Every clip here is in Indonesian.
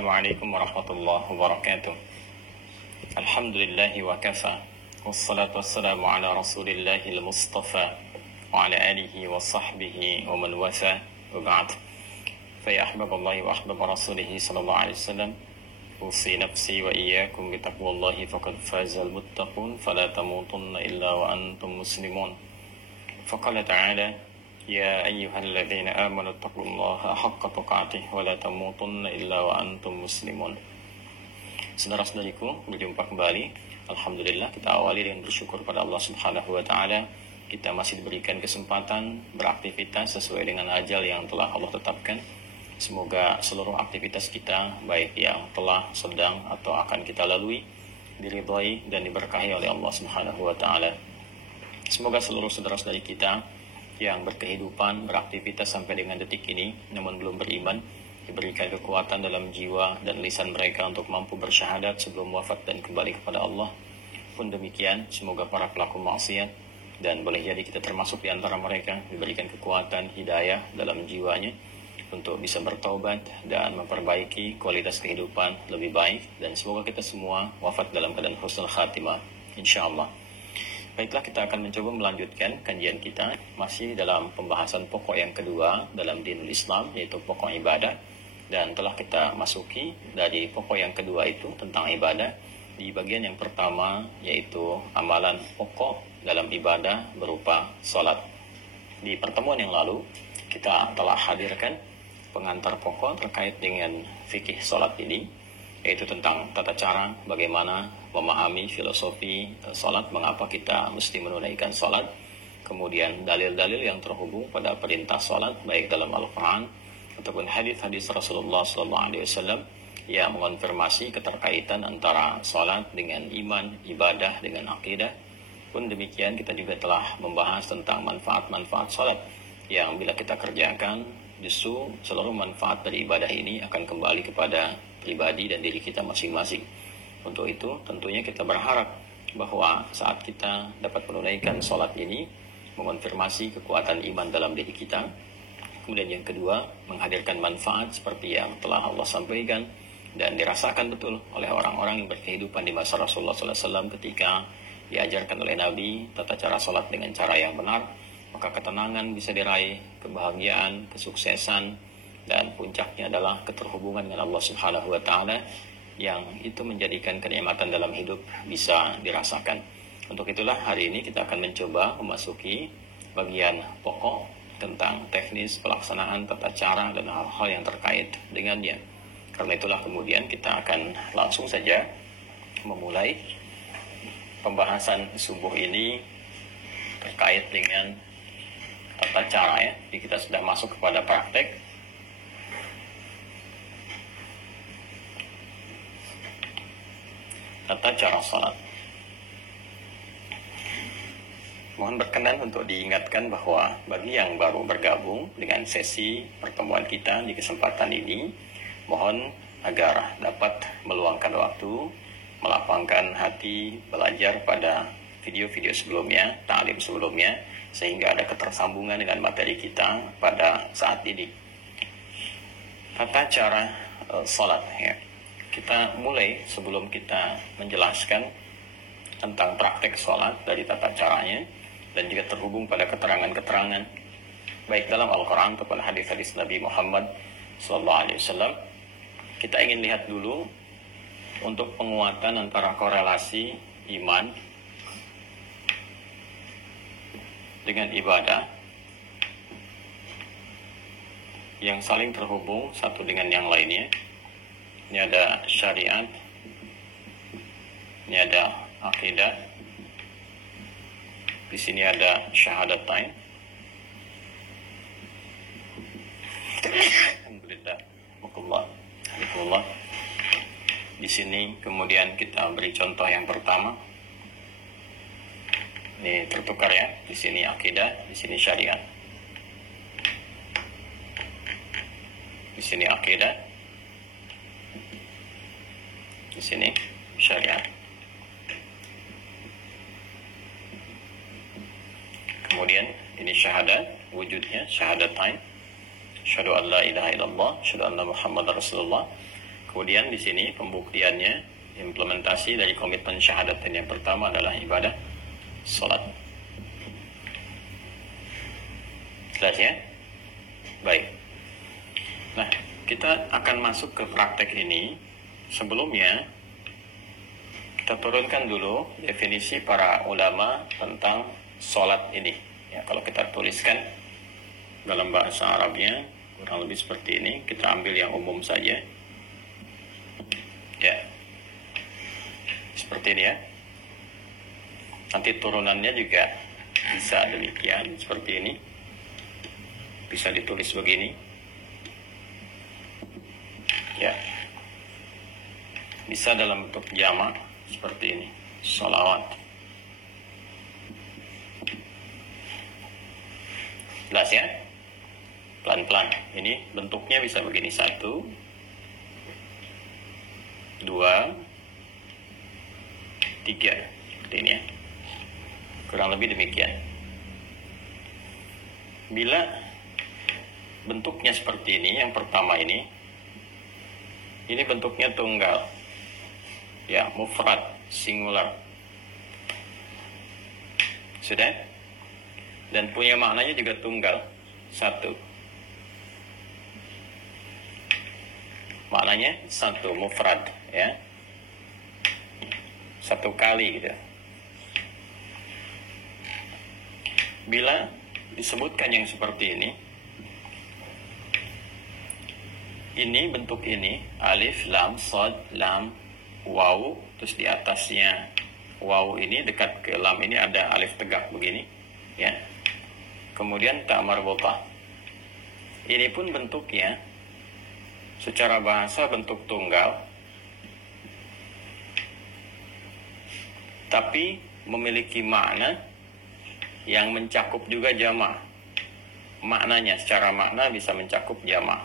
Assalamualaikum warahmatullahi wabarakatuh. Alhamdulillahi wa kafa. Wassalatu wassalamu ala rasulillahil mustafa wa ala alihi wa sahbihi wa man wafa wa ba'd. Fa ya ahbaballahi wa ahbab rasulihi sallallahu alaihi wasallam. Usi nafsi wa iyyakum bi taqwallahi faqad fazal muttaqun fala tamutunna illa wa antum muslimun. Faqala ta'ala يا أيها الذين آمنوا اتقوا الله حق تقاته ولا تموتن إلا وأنتم مسلمون. Saudara-saudariku, berjumpa kembali. Alhamdulillah, kita awali dengan bersyukur pada Allah Subhanahu wa taala. Kita masih diberikan kesempatan beraktivitas sesuai dengan ajal yang telah Allah tetapkan. Semoga seluruh aktivitas kita, baik yang telah, sedang atau akan kita lalui, diridhai dan diberkahi oleh Allah Subhanahu wa taala. Semoga seluruh saudara-saudari kita yang berkehidupan, beraktivitas sampai dengan detik ini, namun belum beriman, diberikan kekuatan dalam jiwa dan lisan mereka untuk mampu bersyahadat sebelum wafat dan kembali kepada Allah. Pun demikian, semoga para pelaku maksiat, dan boleh jadi kita termasuk di antara mereka, diberikan kekuatan, hidayah dalam jiwanya, untuk bisa bertaubat dan memperbaiki kualitas kehidupan lebih baik, dan semoga kita semua wafat dalam keadaan husnul khatimah, insyaAllah. Baiklah, kita akan mencoba melanjutkan kajian kita masih dalam pembahasan pokok yang kedua dalam dinul Islam, yaitu pokok ibadah. Dan telah kita masuki dari pokok yang kedua itu tentang ibadah di bagian yang pertama, yaitu amalan pokok dalam ibadah berupa salat. Di pertemuan yang lalu kita telah hadirkan pengantar pokok terkait dengan fikih salat ini, yaitu tentang tata cara bagaimana memahami filosofi salat, mengapa kita mesti menunaikan salat, kemudian dalil-dalil yang terhubung pada perintah salat baik dalam Al-Quran ataupun hadis-hadis Rasulullah SAW yang mengonfirmasi keterkaitan antara salat dengan iman, ibadah dengan akidah. Pun demikian kita juga telah membahas tentang manfaat-manfaat salat yang bila kita kerjakan justru seluruh manfaat dari ibadah ini akan kembali kepada pribadi dan diri kita masing-masing. Untuk itu tentunya kita berharap bahwa saat kita dapat menunaikan sholat ini mengonfirmasi kekuatan iman dalam diri kita. Kemudian yang kedua, menghadirkan manfaat seperti yang telah Allah sampaikan dan dirasakan betul oleh orang-orang yang berkehidupan di masa Rasulullah SAW ketika diajarkan oleh Nabi tata cara sholat dengan cara yang benar, maka ketenangan bisa diraih, kebahagiaan, kesuksesan, dan puncaknya adalah keterhubungan dengan Allah Subhanahu wa taala yang itu menjadikan kenikmatan dalam hidup bisa dirasakan. Untuk itulah hari ini kita akan mencoba memasuki bagian pokok tentang teknis pelaksanaan tata cara dan hal-hal yang terkait dengannya. Karena itulah kemudian kita akan langsung saja memulai pembahasan subuh ini terkait dengan tata cara ya. Jadi kita sudah masuk kepada praktek tata cara salat. Mohon berkenan untuk diingatkan bahwa bagi yang baru bergabung dengan sesi pertemuan kita di kesempatan ini, mohon agar dapat meluangkan waktu, melapangkan hati, belajar pada video-video sebelumnya, ta'lim sebelumnya, sehingga ada ketersambungan dengan materi kita pada saat ini. Tata cara salat ya. Kita mulai sebelum kita menjelaskan tentang praktek sholat dari tata caranya dan juga terhubung pada keterangan-keterangan baik dalam Al-Quran ataupun hadis-hadis Nabi Muhammad SAW. Kita ingin lihat dulu untuk penguatan antara korelasi iman dengan ibadah yang saling terhubung satu dengan yang lainnya. Ini ada syariat, ini ada akidah, di sini ada syahadatain. Alhamdulillah, Alhamdulillah. Di sini kemudian kita beri contoh yang pertama. Ini tertukar ya, di sini akidah, di sini syariat. Di sini akidah, di sini syariat. Kemudian ini syahadat, wujudnya syahadatain. Asyhadu an la ilaha illallah, asyhadu anna Muhammadar Rasulullah. Kemudian di sini pembuktiannya, implementasi dari komitmen syahadatain yang pertama adalah ibadah salat. Jelas ya? Baik. Nah, kita akan masuk ke praktek ini. Sebelumnya kita turunkan dulu definisi para ulama tentang salat ini. Ya, kalau kita tuliskan dalam bahasa Arabnya kurang lebih seperti ini. Kita ambil yang umum saja. Ya, seperti ini ya. Nanti turunannya juga bisa demikian, seperti ini. Bisa ditulis begini. Ya. Bisa dalam bentuk jamak seperti ini. Sholawat. Jelas ya? Pelan-pelan. Ini bentuknya bisa begini. 1, 2, 3, seperti ini ya. Kurang lebih demikian. Bila bentuknya seperti ini, yang pertama ini bentuknya tunggal, ya, mufrad, singular, sudah, dan punya maknanya juga tunggal, 1. Maknanya 1, mufrad, ya, 1 kali gitu. Bila disebutkan yang seperti ini bentuk ini, alif, lam, shad, lam, waw, terus di atasnya waw ini dekat ke lam ini ada alif tegak begini, ya. Kemudian ta marbutah. Ini pun bentuknya secara bahasa bentuk tunggal, tapi memiliki makna yang mencakup juga jamak. Maknanya secara makna bisa mencakup jamak.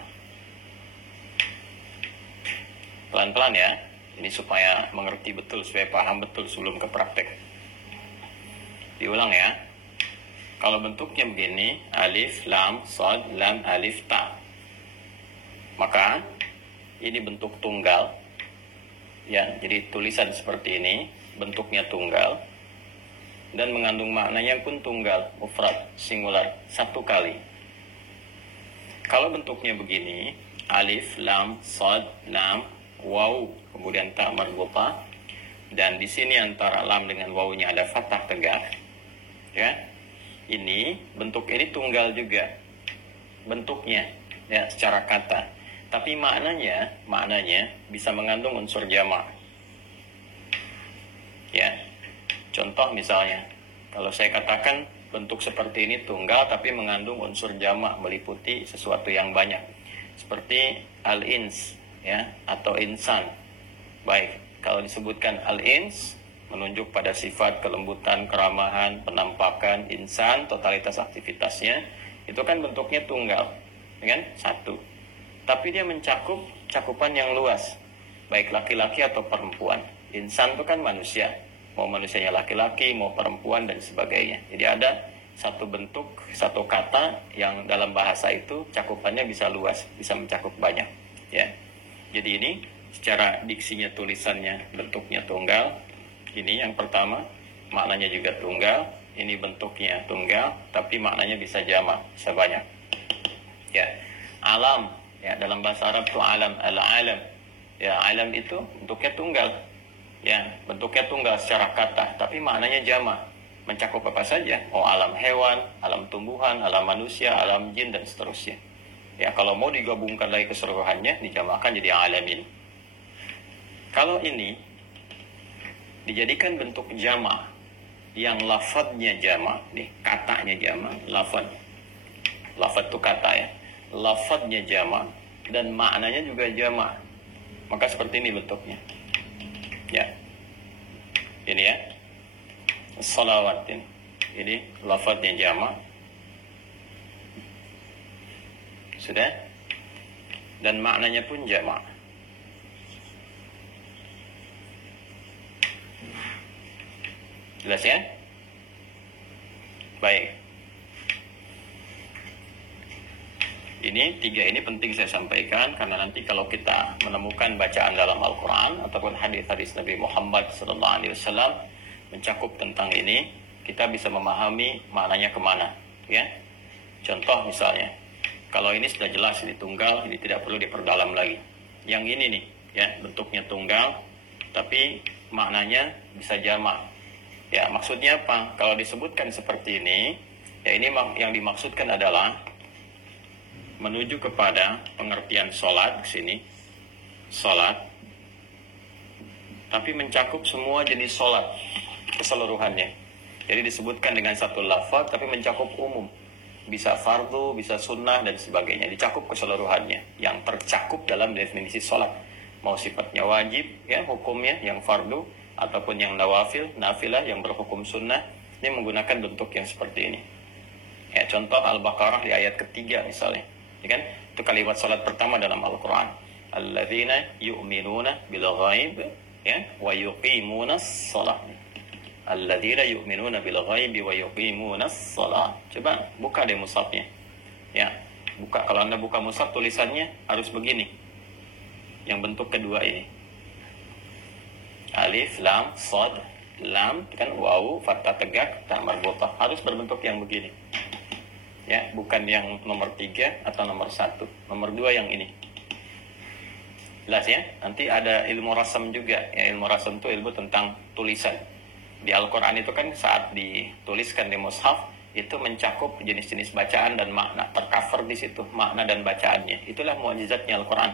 Pelan-pelan ya, ini supaya mengerti betul, supaya paham betul sebelum ke praktek. Diulang ya. Kalau bentuknya begini, alif, lam, shad, lam, alif, ta, maka ini bentuk tunggal, ya. Jadi tulisan seperti ini, bentuknya tunggal, dan mengandung maknanya pun tunggal, mufrad, singular, 1 kali. Kalau bentuknya begini, alif, lam, shad, lam, waw, kemudian ta marbutah, dan di sini antara lam dengan wawnya ada fathah tegak, ya. Ini bentuk ini tunggal juga bentuknya, ya, secara kata, tapi maknanya bisa mengandung unsur jamak, ya. Contoh misalnya, kalau saya katakan bentuk seperti ini tunggal tapi mengandung unsur jamak, meliputi sesuatu yang banyak, seperti al-ins, ya, atau insan. Baik, kalau disebutkan al-ins menunjuk pada sifat kelembutan, keramahan, penampakan, insan, totalitas aktivitasnya, itu kan bentuknya tunggal, kan? 1. Tapi dia mencakup cakupan yang luas, baik laki-laki atau perempuan. Insan itu kan manusia, mau manusianya laki-laki, mau perempuan, dan sebagainya. Jadi ada satu bentuk, satu kata yang dalam bahasa itu cakupannya bisa luas, bisa mencakup banyak, ya. Jadi ini secara diksinya, tulisannya, bentuknya tunggal. Ini yang pertama, maknanya juga tunggal. Ini bentuknya tunggal, tapi maknanya bisa jamak, bisa banyak, ya. Alam, ya, dalam bahasa Arab itu alam, al-alam, ya. Alam itu bentuknya tunggal, ya, bentuknya tunggal secara kata, tapi maknanya jamak, mencakup apa saja. Oh, alam hewan, alam tumbuhan, alam manusia, alam jin, dan seterusnya. Ya, kalau mau digabungkan lagi keseluruhannya, dijamakkan jadi alamin. Kalau ini dijadikan bentuk jamak yang lafadznya jamak, nih, katanya jamak, lafadz itu kata, ya, lafadznya jamak dan maknanya juga jamak, maka seperti ini bentuknya, ya. Ini ya, salawat ini lafadznya jamak, sudah, dan maknanya pun jamak. Jelas ya? Baik. Ini tiga ini penting saya sampaikan karena nanti kalau kita menemukan bacaan dalam Al-Quran ataupun hadis-hadis Nabi Muhammad SAW mencakup tentang ini, kita bisa memahami maknanya kemana. Ya, contoh misalnya, kalau ini sudah jelas ini tunggal, ini tidak perlu diperdalam lagi. Yang ini nih, ya bentuknya tunggal, tapi maknanya bisa jamak. Ya, maksudnya apa? Kalau disebutkan seperti ini, ya ini yang dimaksudkan adalah menuju kepada pengertian sholat di sini, sholat, tapi mencakup semua jenis sholat keseluruhannya. Jadi disebutkan dengan satu lafaz, tapi mencakup umum, bisa fardu, bisa sunnah dan sebagainya, dicakup keseluruhannya. Yang tercakup dalam definisi sholat, mau sifatnya wajib, ya hukumnya yang fardu, ataupun yang nawafil, nafilah yang berhukum sunnah, ini menggunakan bentuk yang seperti ini. Ya, contoh Al-Baqarah di ayat ketiga misalnya, ya kan? Itu kalimat salat pertama dalam Al-Quran. Alladzina yu'minuna bil ghaib, ya, wa yuqimunas shalah. Alladzina yu'minuna bil ghaib wa yuqimunas shalah. Coba buka deh mushafnya. Ya, buka. Kalau Anda buka mushaf, tulisannya harus begini. Yang bentuk kedua ini. Alif, lam, shad, lam, kan wawu, fathah tegak, ta marbutah, harus berbentuk yang begini. Ya, bukan yang nomor 3 atau nomor 1. Nomor 2 yang ini. Jelas ya? Nanti ada ilmu rasam juga. Ya, ilmu rasam itu ilmu tentang tulisan. Di Al-Quran itu kan saat dituliskan di mushaf, itu mencakup jenis-jenis bacaan dan makna. Tercover di situ makna dan bacaannya. Itulah mukjizatnya Al-Quran.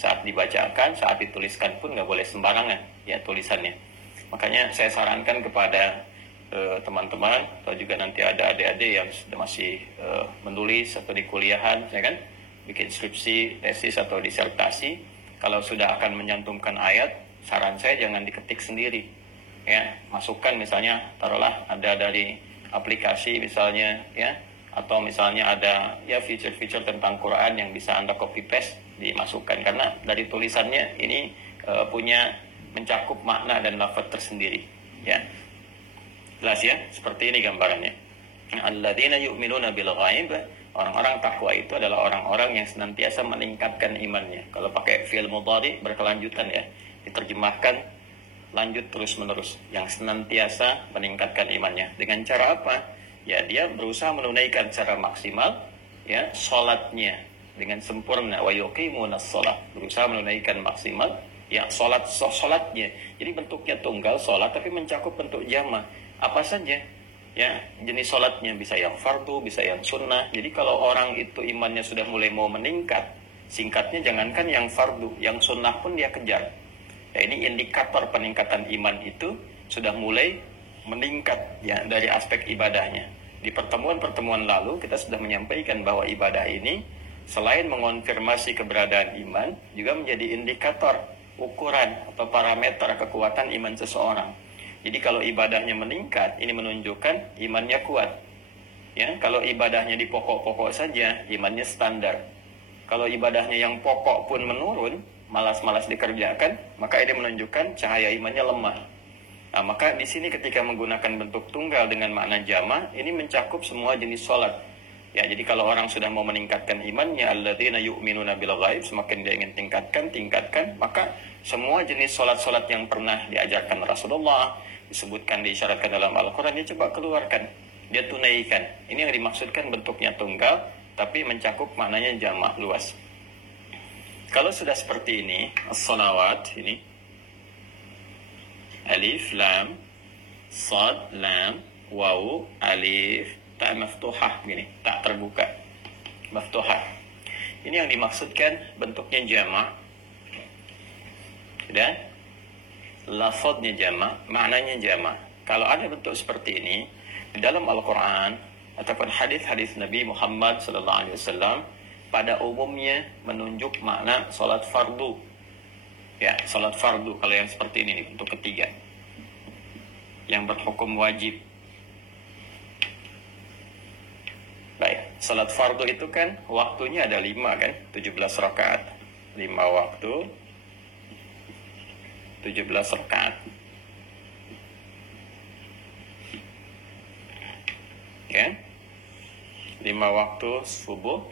Saat dibacakan, saat dituliskan pun nggak boleh sembarangan ya tulisannya. Makanya saya sarankan kepada teman-teman atau juga nanti ada adik-adik yang masih menulis atau di kuliahan, ya kan, bikin skripsi, tesis atau disertasi, kalau sudah akan menyantumkan ayat, saran saya jangan diketik sendiri, ya masukkan misalnya, taruhlah ada dari aplikasi misalnya, ya, atau misalnya ada ya feature-feature tentang Quran yang bisa Anda copy paste dimasukkan, karena dari tulisannya ini punya mencakup makna dan lafaz tersendiri, ya. Jelas ya, seperti ini gambarannya. Alladzina yu'minuna bil ghaib, orang-orang takwa itu adalah orang-orang yang senantiasa meningkatkan imannya. Kalau pakai fi'il mudhari berkelanjutan ya, diterjemahkan lanjut terus-menerus, yang senantiasa meningkatkan imannya. Dengan cara apa? Ya, dia berusaha menunaikan secara maksimal ya salatnya dengan sempurna, wa yuqimunas shalah, berusaha menunaikan maksimal ya salatnya. Jadi bentuknya tunggal salat tapi mencakup bentuk jama'. Apa saja ya jenis salatnya, bisa yang fardu, bisa yang sunnah. Jadi kalau orang itu imannya sudah mulai mau meningkat, singkatnya jangankan yang fardu, yang sunnah pun dia kejar. Ya, ini indikator peningkatan iman itu sudah mulai meningkat ya dari aspek ibadahnya. Di pertemuan-pertemuan lalu kita sudah menyampaikan bahwa ibadah ini selain mengonfirmasi keberadaan iman, juga menjadi indikator ukuran atau parameter kekuatan iman seseorang. Jadi kalau ibadahnya meningkat, ini menunjukkan imannya kuat. Ya, kalau ibadahnya di pokok-pokok saja, imannya standar. Kalau ibadahnya yang pokok pun menurun, malas-malas dikerjakan, maka ini menunjukkan cahaya imannya lemah. Nah, maka di sini ketika menggunakan bentuk tunggal dengan makna jama', ini mencakup semua jenis sholat. Ya, jadi kalau orang sudah mau meningkatkan imannya, alladzina yu'minuna bil ghaib, semakin dia ingin tingkatkan, maka semua jenis sholat-sholat yang pernah diajarkan Rasulullah, disebutkan, diisyaratkan dalam Al-Quran, dia coba keluarkan, dia tunaikan. Ini yang dimaksudkan bentuknya tunggal, tapi mencakup maknanya jama' luas. Kalau sudah seperti ini, as-salawat ini, alif, lam, sad, lam, wawu, alif, tak maftuhah, gini, tak terbuka, maftuhah. Ini yang dimaksudkan bentuknya jama'. Sudah? Lafadznya jama', maknanya jama'. Kalau ada bentuk seperti ini di dalam Al-Quran ataupun hadis-hadis Nabi Muhammad SAW, pada umumnya menunjuk makna salat fardu. Ya, salat fardu kalau yang seperti ini bentuk ketiga, yang berhukum wajib. Baik, salat fardu itu kan waktunya ada 5 kan, 17 rakaat, 5 waktu, 17 rakaat. Ya, 5 waktu subuh,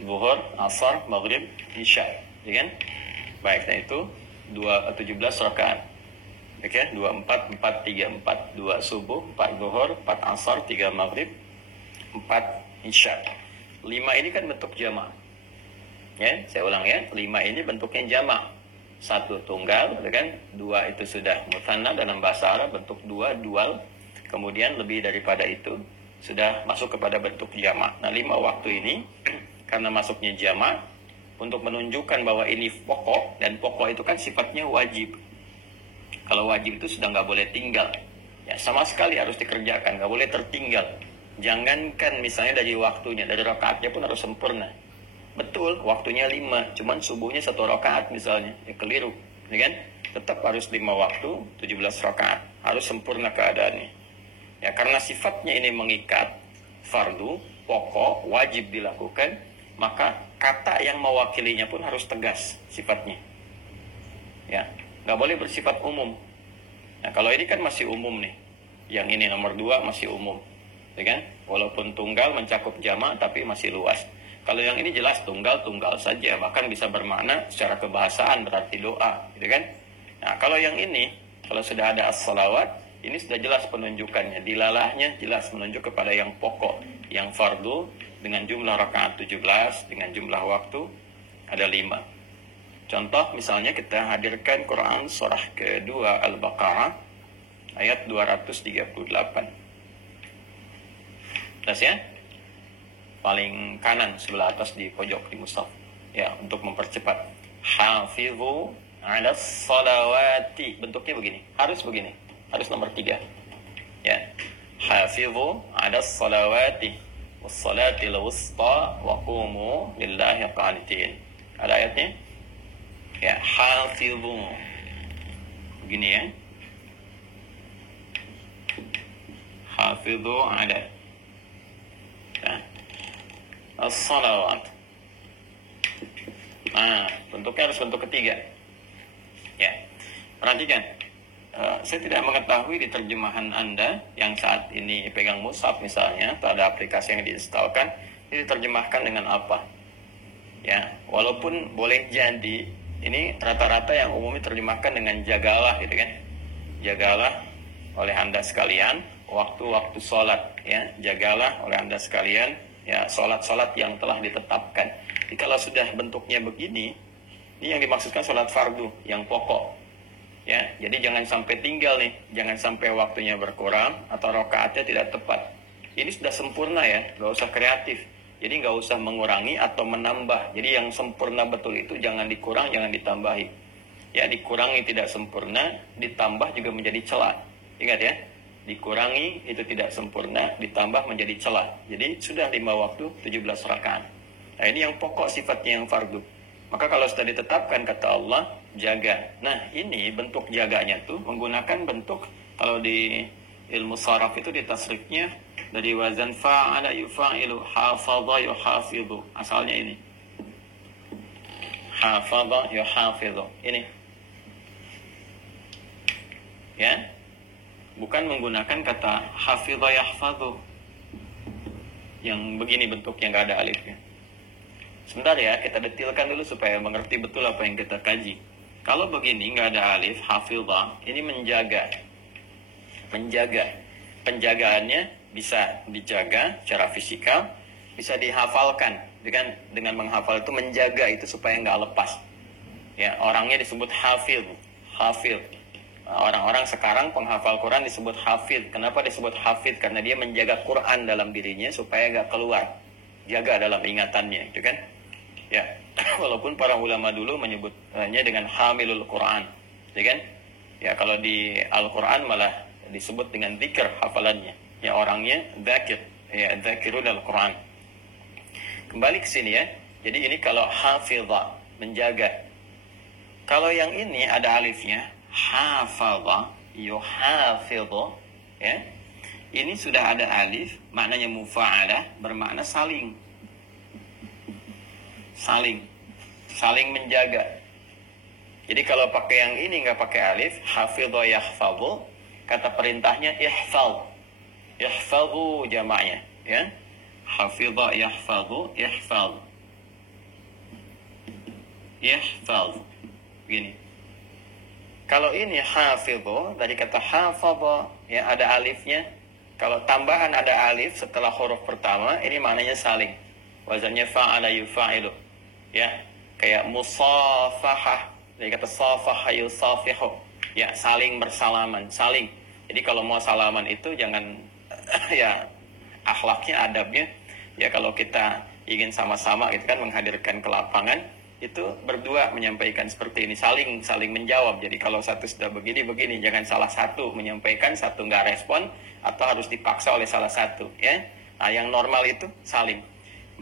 zuhur, asar, maghrib, isya, ya kan? Baik, nah itu 17 rakaat. Oke, 24, 4, 3, 4, 2 subuh, 4 zuhur, 4 asar, 3 maghrib, 4 isya. 5 ini kan bentuk jamak. Ya, saya ulang ya, 5 ini bentuknya jamak. 1 tunggal, kan? 2 itu sudah mutsanna dalam bahasa Arab, bentuk 2 dual. Kemudian lebih daripada itu sudah masuk kepada bentuk jamak. Nah, 5 waktu ini karena masuknya jamak untuk menunjukkan bahwa ini pokok, dan pokok itu kan sifatnya wajib. Kalau wajib itu sudah nggak boleh tinggal. Ya, sama sekali harus dikerjakan, nggak boleh tertinggal. Jangankan misalnya dari waktunya, dari rakaatnya pun harus sempurna. Betul, waktunya 5, cuman subuhnya 1 rakaat misalnya, ya keliru, ya kan? Tetap harus 5 waktu, 17 rakaat, harus sempurna keadaannya. Ya, karena sifatnya ini mengikat, fardu, pokok, wajib dilakukan, maka kata yang mewakilinya pun harus tegas sifatnya. Ya, nggak boleh bersifat umum. Nah, kalau ini kan masih umum nih. Yang ini nomor 2 masih umum, ya kan? Walaupun tunggal mencakup jamak tapi masih luas. Kalau yang ini jelas tunggal saja, bahkan bisa bermakna secara kebahasaan berarti doa, gitu kan? Nah, kalau yang ini, kalau sudah ada as-salawat, ini sudah jelas penunjukannya, dilalahnya jelas menunjuk kepada yang pokok, yang fardu dengan jumlah rakaat 17, dengan jumlah waktu ada 5. Contoh misalnya kita hadirkan Quran surah kedua Al-Baqarah ayat 238. Jelas ya? Paling kanan sebelah atas di pojok di mushaf. Ya, untuk mempercepat. Hafizu 'alas salawati. Bentuknya begini. Harus begini. Harus nomor 3. Ya. Hafizu 'alas salawati was salatil wusta wa qumu lillahi qanitin. Ada ayatnya? Ya, hafizu. Begini ya. Hafizu 'ala as-salawat. Nah, bentuknya harus bentuk ketiga. Ya, perhatikan. Saya tidak mengetahui di terjemahan Anda yang saat ini pegang mushaf misalnya, atau ada aplikasi yang diinstalkan, ini diterjemahkan dengan apa. Ya, walaupun boleh jadi ini rata-rata yang umumnya terjemahkan dengan jagalah, gitu kan. Jagalah oleh Anda sekalian waktu-waktu sholat, ya. Jagalah oleh Anda sekalian, ya, sholat-sholat yang telah ditetapkan. Jadi kalau sudah bentuknya begini, ini yang dimaksudkan sholat fardu, yang pokok. Ya, jadi jangan sampai tinggal nih, jangan sampai waktunya berkurang atau rakaatnya tidak tepat. Ini sudah sempurna ya, nggak usah kreatif. Jadi nggak usah mengurangi atau menambah. Jadi yang sempurna betul itu jangan dikurang, jangan ditambahi. Ya, dikurangi tidak sempurna, ditambah juga menjadi celah. Ingat ya, dikurangi itu tidak sempurna, ditambah menjadi celah. Jadi sudah 5 waktu, 17 rakaat. Nah, ini yang pokok sifatnya yang fardu. Maka kalau sudah ditetapkan kata Allah, jaga. Nah, ini bentuk jaganya tuh menggunakan bentuk, kalau di ilmu saraf itu di tasrifnya dari wazan fa'ala yufa'ilu, hafadha yuhafidhu. Asalnya ini. Hafadha yuhafidhu. Ini. Ya. Bukan menggunakan kata hafidha yahfadhu. Yang begini bentuknya, nggak ada alifnya. Sebentar ya, kita detilkan dulu supaya mengerti betul apa yang kita kaji. Kalau begini nggak ada alif, hafidha, ini menjaga. Menjaga. Penjagaannya bisa dijaga secara fisikal, bisa dihafalkan. Dengan menghafal itu menjaga itu supaya nggak lepas. Ya, orangnya disebut hafidh. Hafidh. Orang-orang sekarang penghafal Quran disebut hafidh. Kenapa disebut hafidh? Karena dia menjaga Quran dalam dirinya supaya nggak keluar. Jaga dalam ingatannya, gitu kan? Ya, walaupun para ulama dulu menyebutnya dengan hamilul Quran, ya kan? Ya, kalau di Al-Quran malah disebut dengan dzikir hafalannya. Ya, orangnya dzakir, ya, dzakirul Al-Quran. Kembali ke sini ya. Jadi ini kalau hafidha, menjaga. Kalau yang ini ada alifnya, hafadha, yuhafidhu, ya. Ini sudah ada alif, maknanya mufa'alah, bermakna saling. Saling menjaga. Jadi kalau pakai yang ini nggak pakai alif, hafidha yahfadhu, kata perintahnya ihfadh. Ihfadhu jamaknya, ya. Hafidha yahfadhu, ihfadh. yahfaz. Begini. Kalau ini hafidhu, dari kata hafadha, ya ada alifnya. Kalau tambahan ada alif setelah huruf pertama, ini maknanya saling. Wazannya fa'ala yufa'ilu. Ya, kayak musafahah, dari kata safaha yusafihu. Ya, saling bersalaman, saling. Jadi kalau mau salaman itu jangan ya akhlaknya, adabnya. Ya kalau kita ingin sama-sama gitu kan menghadirkan ke lapangan, itu berdua menyampaikan seperti ini, saling menjawab. Jadi kalau satu sudah begini, jangan salah satu menyampaikan, satu nggak respon, atau harus dipaksa oleh salah satu, ya. Nah, yang normal itu saling.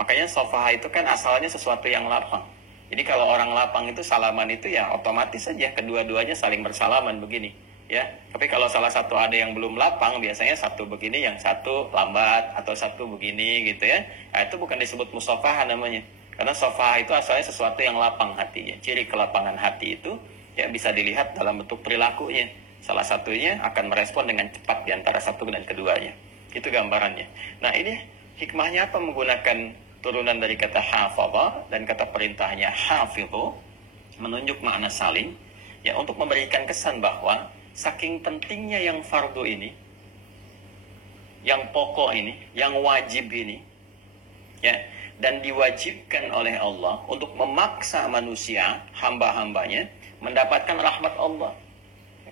Makanya sofaha itu kan asalnya sesuatu yang lapang. Jadi kalau orang lapang itu salaman itu ya otomatis saja kedua-duanya saling bersalaman begini, ya. Tapi kalau salah satu ada yang belum lapang, biasanya satu begini, yang satu lambat, atau satu begini gitu ya. Nah, itu bukan disebut musafaha namanya. Karena sofa itu asalnya sesuatu yang lapang hatinya. Ciri kelapangan hati itu ya bisa dilihat dalam bentuk perilakunya. Salah satunya akan merespon dengan cepat di antara satu dan keduanya. Itu gambarannya. Nah, ini hikmahnya apa menggunakan turunan dari kata hafadha dan kata perintahnya hafidhu, menunjuk makna saling, ya, untuk memberikan kesan bahwa saking pentingnya yang fardu ini, yang pokok ini, yang wajib ini, ya, dan diwajibkan oleh Allah untuk memaksa manusia, hamba-hambanya, mendapatkan rahmat Allah.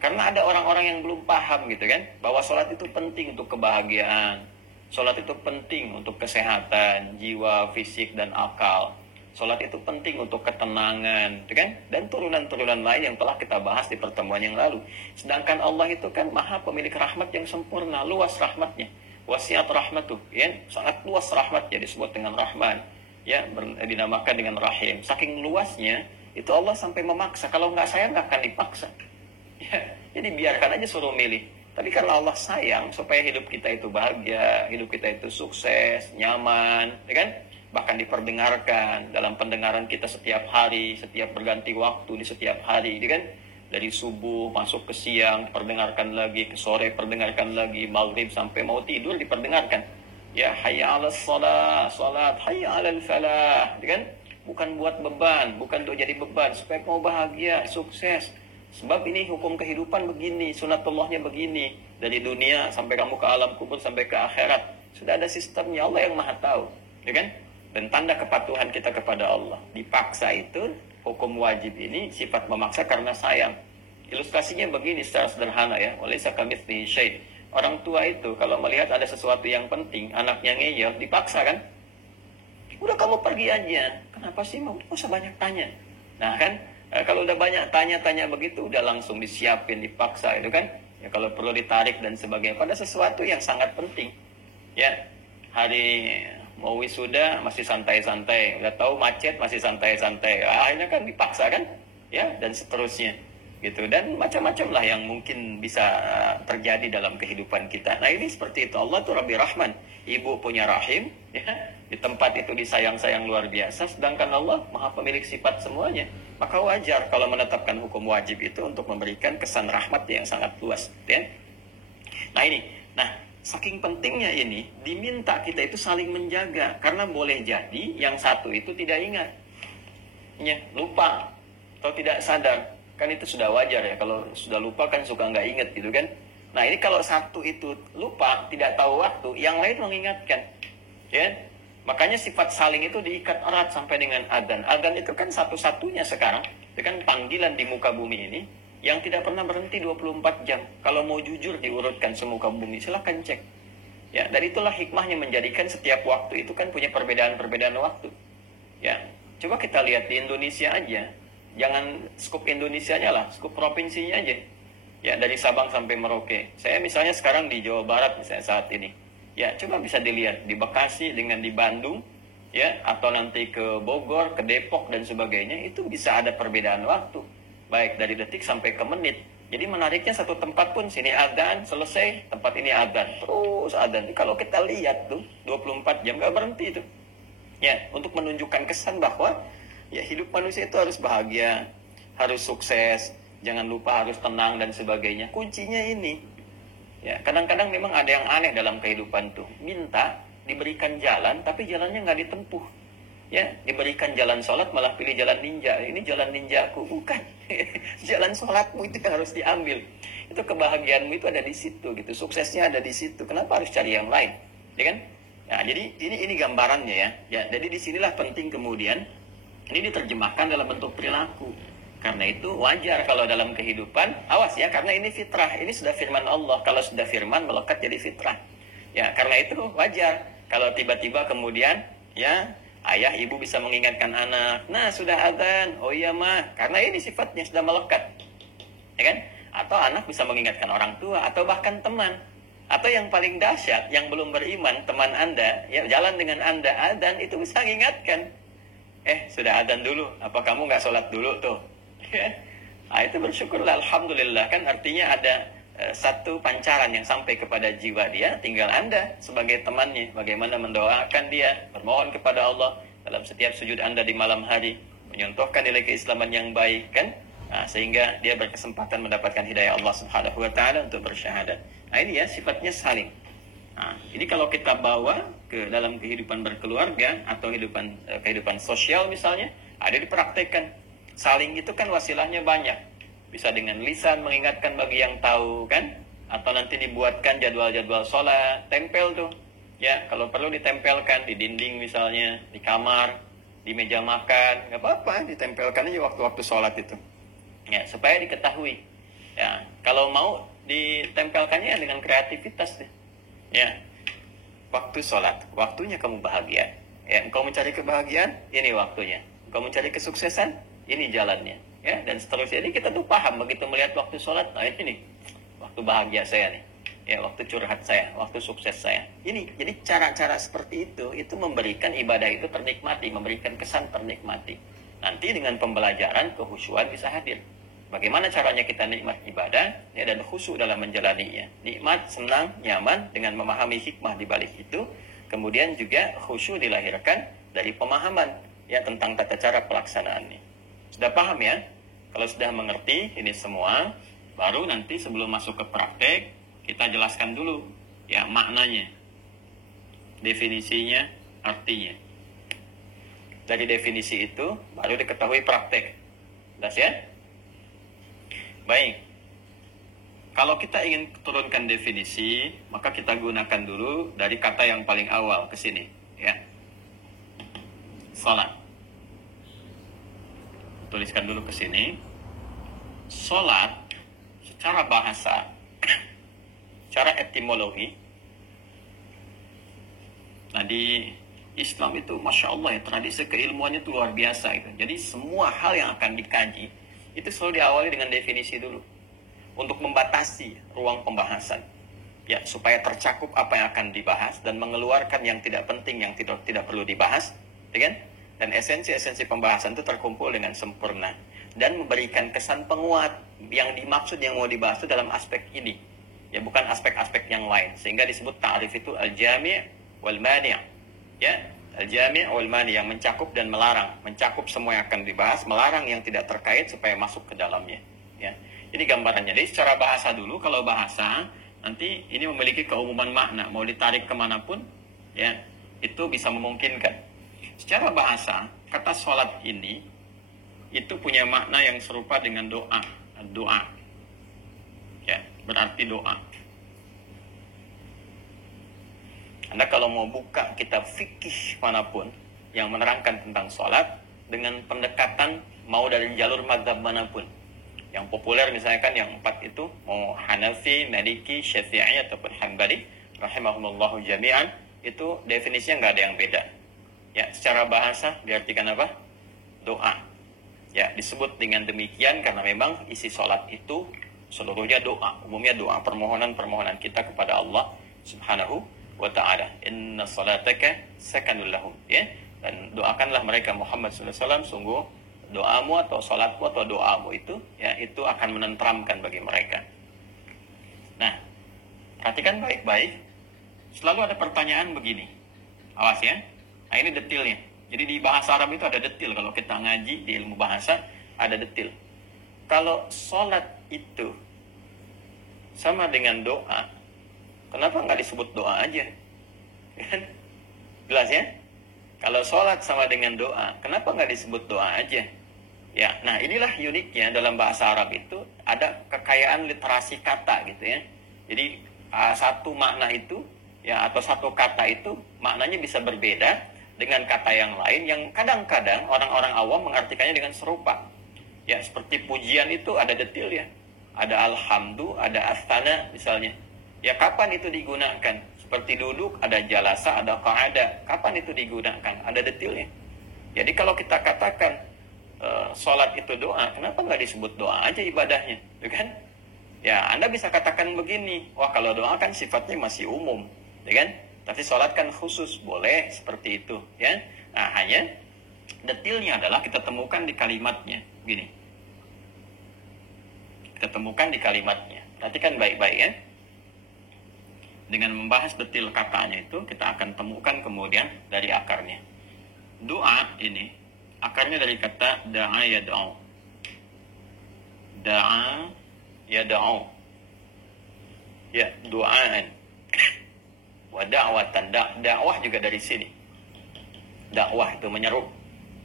Karena ada orang-orang yang belum paham gitu kan, bahwa sholat itu penting untuk kebahagiaan, sholat itu penting untuk kesehatan, jiwa, fisik, dan akal. Sholat itu penting untuk ketenangan, gitu kan? Dan turunan-turunan lain yang telah kita bahas di pertemuan yang lalu. Sedangkan Allah itu kan maha pemilik rahmat yang sempurna, luas rahmatnya. Wasiat rahmatuh, ya, sangat luas rahmatnya, disebut dengan Rahman, ya, dinamakan dengan Rahim. Saking luasnya, itu Allah sampai memaksa. Kalau nggak sayang, nggak akan dipaksa. Ya, jadi biarkan aja suruh milih. Tapi karena Allah sayang, supaya hidup kita itu bahagia, hidup kita itu sukses, nyaman, ya kan? Bahkan diperdengarkan dalam pendengaran kita setiap hari, setiap berganti waktu di setiap hari, ya kan? Dari subuh masuk ke siang perdengarkan lagi, ke sore perdengarkan lagi, maghrib sampai mau tidur diperdengarkan. Ya, hayya 'alas shalah, salat, hayya 'alal falah, kan? Bukan buat beban, bukan untuk jadi beban, supaya mau bahagia, sukses. Sebab ini hukum kehidupan begini, sunatullahnya begini, dari dunia sampai kamu ke alam kubur sampai ke akhirat. Sudah ada sistemnya, Allah yang Maha tahu, ya kan? Dan tanda kepatuhan kita kepada Allah. Dipaksa itu hukum wajib ini sifat memaksa karena sayang. Ilustrasinya begini secara sederhana ya. Walaysa kamitslihi syai'. Orang tua itu kalau melihat ada sesuatu yang penting, anaknya ngeyel, dipaksa kan? Udah kamu pergi aja. Kenapa sih mau? Gak usah banyak tanya. Nah kan, kalau udah banyak tanya-tanya begitu, udah langsung disiapin, dipaksa itu kan? Ya kalau perlu ditarik dan sebagainya. Pada sesuatu yang sangat penting. Ya, hari mau wisuda masih santai-santai, udah tahu macet masih santai-santai, akhirnya kan dipaksa kan, ya, dan seterusnya gitu. Dan macam-macam lah yang mungkin bisa terjadi dalam kehidupan kita. Nah ini seperti itu, Allah tuh Rabbi Rahman, ibu punya rahim, ya, di tempat itu disayang-sayang luar biasa, sedangkan Allah maha pemilik sifat semuanya. Maka wajar kalau menetapkan hukum wajib itu untuk memberikan kesan rahmat yang sangat luas, ya. Nah ini, saking pentingnya ini, diminta kita itu saling menjaga. Karena boleh jadi yang satu itu tidak ingat, ya, lupa, atau tidak sadar. Kan itu sudah wajar ya, kalau sudah lupa kan suka nggak ingat gitu kan. Nah ini kalau satu itu lupa, tidak tahu waktu, yang lain mengingatkan, ya. Makanya sifat saling itu diikat erat sampai dengan adzan. Adzan itu kan satu-satunya sekarang, itu kan panggilan di muka bumi ini yang tidak pernah berhenti 24 jam. Kalau mau jujur diurutkan semuka bumi, silahkan cek. Ya, dari itulah hikmahnya menjadikan setiap waktu itu kan punya perbedaan-perbedaan waktu. Ya, coba kita lihat di Indonesia aja. Jangan skup Indonesianya lah, skup provinsinya aja. Ya, dari Sabang sampai Merauke. Saya misalnya sekarang di Jawa Barat misalnya saat ini. Ya, coba bisa dilihat di Bekasi dengan di Bandung, ya, atau nanti ke Bogor, ke Depok dan sebagainya, itu bisa ada perbedaan waktu. Baik dari detik sampai ke menit. Jadi menariknya satu tempat pun sini adzan selesai, tempat ini adzan, terus adzan. Kalau kita lihat tuh 24 jam nggak berhenti itu. Ya, untuk menunjukkan kesan bahwa ya hidup manusia itu harus bahagia, harus sukses, jangan lupa harus tenang dan sebagainya. Kuncinya ini. Ya, kadang-kadang memang ada yang aneh dalam kehidupan tuh. Minta diberikan jalan tapi jalannya nggak ditempuh. Ya, diberikan jalan sholat malah pilih jalan ninja. Ini jalan ninjaku, bukan. Jalan sholatmu itu yang harus diambil. Itu kebahagiaanmu itu ada di situ gitu. Suksesnya ada di situ. Kenapa harus cari yang lain? Ya kan? Nah, jadi ini gambarannya ya. Ya, jadi disinilah penting kemudian ini diterjemahkan dalam bentuk perilaku. Karena itu wajar kalau dalam kehidupan, awas ya, karena ini fitrah. Ini sudah firman Allah. Kalau sudah firman melekat jadi fitrah. Ya, karena itu wajar kalau tiba-tiba kemudian ya ayah ibu bisa mengingatkan anak, nah sudah adzan, oh iya mah, karena ini sifatnya sudah melekat, ya kan? Atau anak bisa mengingatkan orang tua, atau bahkan teman, atau yang paling dahsyat, yang belum beriman, teman anda, ya jalan dengan anda, adzan itu bisa mengingatkan, sudah adzan dulu, apa kamu nggak sholat dulu tuh? Nah, itu bersyukurlah, alhamdulillah, kan artinya ada satu pancaran yang sampai kepada jiwa dia, tinggal anda sebagai temannya bagaimana mendoakan dia, bermohon kepada Allah dalam setiap sujud anda di malam hari, menyontohkan nilai keislaman yang baik kan, sehingga dia berkesempatan mendapatkan hidayah Allah Subhanahu wa taala untuk bersyahadat. Nah, ini ya sifatnya saling. Nah, ini kalau kita bawa ke dalam kehidupan berkeluarga atau kehidupan sosial misalnya, ada dipraktekkan. Saling itu kan wasilahnya banyak. Bisa dengan lisan mengingatkan bagi yang tahu kan, atau nanti dibuatkan jadwal-jadwal sholat, tempel tuh ya, kalau perlu ditempelkan di dinding misalnya, di kamar, di meja makan, nggak apa-apa, ditempelkan aja waktu-waktu sholat itu ya, supaya diketahui ya. Kalau mau ditempelkannya dengan kreativitas deh ya, waktu sholat, waktunya kamu bahagia ya, engkau mencari kebahagiaan, ini waktunya, engkau mencari kesuksesan, ini jalannya ya, dan seterusnya. Jadi kita tuh paham begitu melihat waktu sholat, nah ini waktu bahagia saya nih ya, waktu curhat saya, waktu sukses saya ini. Jadi cara-cara seperti itu memberikan ibadah itu ternikmati, memberikan kesan ternikmati. Nanti dengan pembelajaran kehusyuan bisa hadir. Bagaimana caranya kita nikmat ibadah ya, dan khusyuk dalam menjalaninya, nikmat, senang, nyaman dengan memahami hikmah di balik itu. Kemudian juga khusyuk dilahirkan dari pemahaman ya tentang tata cara pelaksanaannya. Sudah paham ya? Kalau sudah mengerti ini semua, baru nanti sebelum masuk ke praktek, kita jelaskan dulu ya maknanya, definisinya, artinya. Dari definisi itu baru diketahui praktek. Jelas ya? Baik. Kalau kita ingin turunkan definisi, maka kita gunakan dulu dari kata yang paling awal ke sini ya. Salat. Tuliskan dulu ke sini. Salat secara bahasa, secara etimologi. Nah, di Islam itu Masya Allah ya, tradisi keilmuannya itu luar biasa itu. Jadi semua hal yang akan dikaji itu selalu diawali dengan definisi dulu, untuk membatasi ruang pembahasan ya, supaya tercakup apa yang akan dibahas dan mengeluarkan yang tidak penting, yang tidak perlu dibahas ya kan? Dan esensi-esensi pembahasan itu terkumpul dengan sempurna dan memberikan kesan penguat yang dimaksud, yang mau dibahas itu dalam aspek ini ya, bukan aspek-aspek yang lain, sehingga disebut ta'rif itu al-jami' wal mani' ya, al-jami' wal mani', yang mencakup dan melarang, mencakup semua yang akan dibahas, melarang yang tidak terkait supaya masuk ke dalamnya ya. Ini gambarannya. Jadi secara bahasa dulu, kalau bahasa nanti ini memiliki keumuman makna, mau ditarik kemanapun ya itu bisa memungkinkan. Secara bahasa, kata sholat ini itu punya makna yang serupa dengan doa. Doa ya, berarti doa. Anda kalau mau buka kitab fikih manapun yang menerangkan tentang sholat dengan pendekatan mau dari jalur mazhab manapun, yang populer misalkan yang 4 itu, mau Hanafi, Maliki, Syafi'i ataupun Hanbali rahimahumullahu jami'an, itu definisinya nggak ada yang beda ya. Secara bahasa diartikan apa? Doa ya. Disebut dengan demikian karena memang isi sholat itu seluruhnya doa, umumnya doa, permohonan kita kepada Allah Subhanahu wa ta'ala. Inna salataka sakanul lahum ya, dan doakanlah mereka Muhammad SAW, sungguh doamu atau salatmu atau doamu itu ya, itu akan menenteramkan bagi mereka. Nah, perhatikan baik-baik, selalu ada pertanyaan begini, awas ya. Nah, ini detailnya. Jadi di bahasa Arab itu ada detail. Kalau kita ngaji di ilmu bahasa ada detail. Kalau sholat itu sama dengan doa, kenapa nggak disebut doa aja? Jelas ya? Kalau sholat sama dengan doa, kenapa nggak disebut doa aja? Ya, nah inilah uniknya dalam bahasa Arab itu ada kekayaan literasi kata gitu ya. Jadi satu makna itu ya atau satu kata itu maknanya bisa berbeda dengan kata yang lain yang kadang-kadang orang-orang awam mengartikannya dengan serupa. Ya, seperti pujian itu ada detil ya. Ada alhamdu, ada astana misalnya. Ya, kapan itu digunakan? Seperti duduk, ada jalasa, ada qa'ada. Kapan itu digunakan? Ada detilnya. Jadi kalau kita katakan sholat itu doa, kenapa nggak disebut doa aja ibadahnya? Gitu kan? Ya, Anda bisa katakan begini, wah kalau doa kan sifatnya masih umum, ya kan? Tapi sholat kan khusus, boleh seperti itu, ya. Nah, hanya detilnya adalah kita temukan di kalimatnya, gini. Kita temukan di kalimatnya. Perhatikan baik-baik ya. Dengan membahas detil katanya itu, kita akan temukan kemudian dari akarnya. Doa ini, akarnya dari kata da'a yad'u. Da'a yad'u. Ya, doaan. Wa da'watan, dakwah juga dari sini. Dakwah itu menyeru,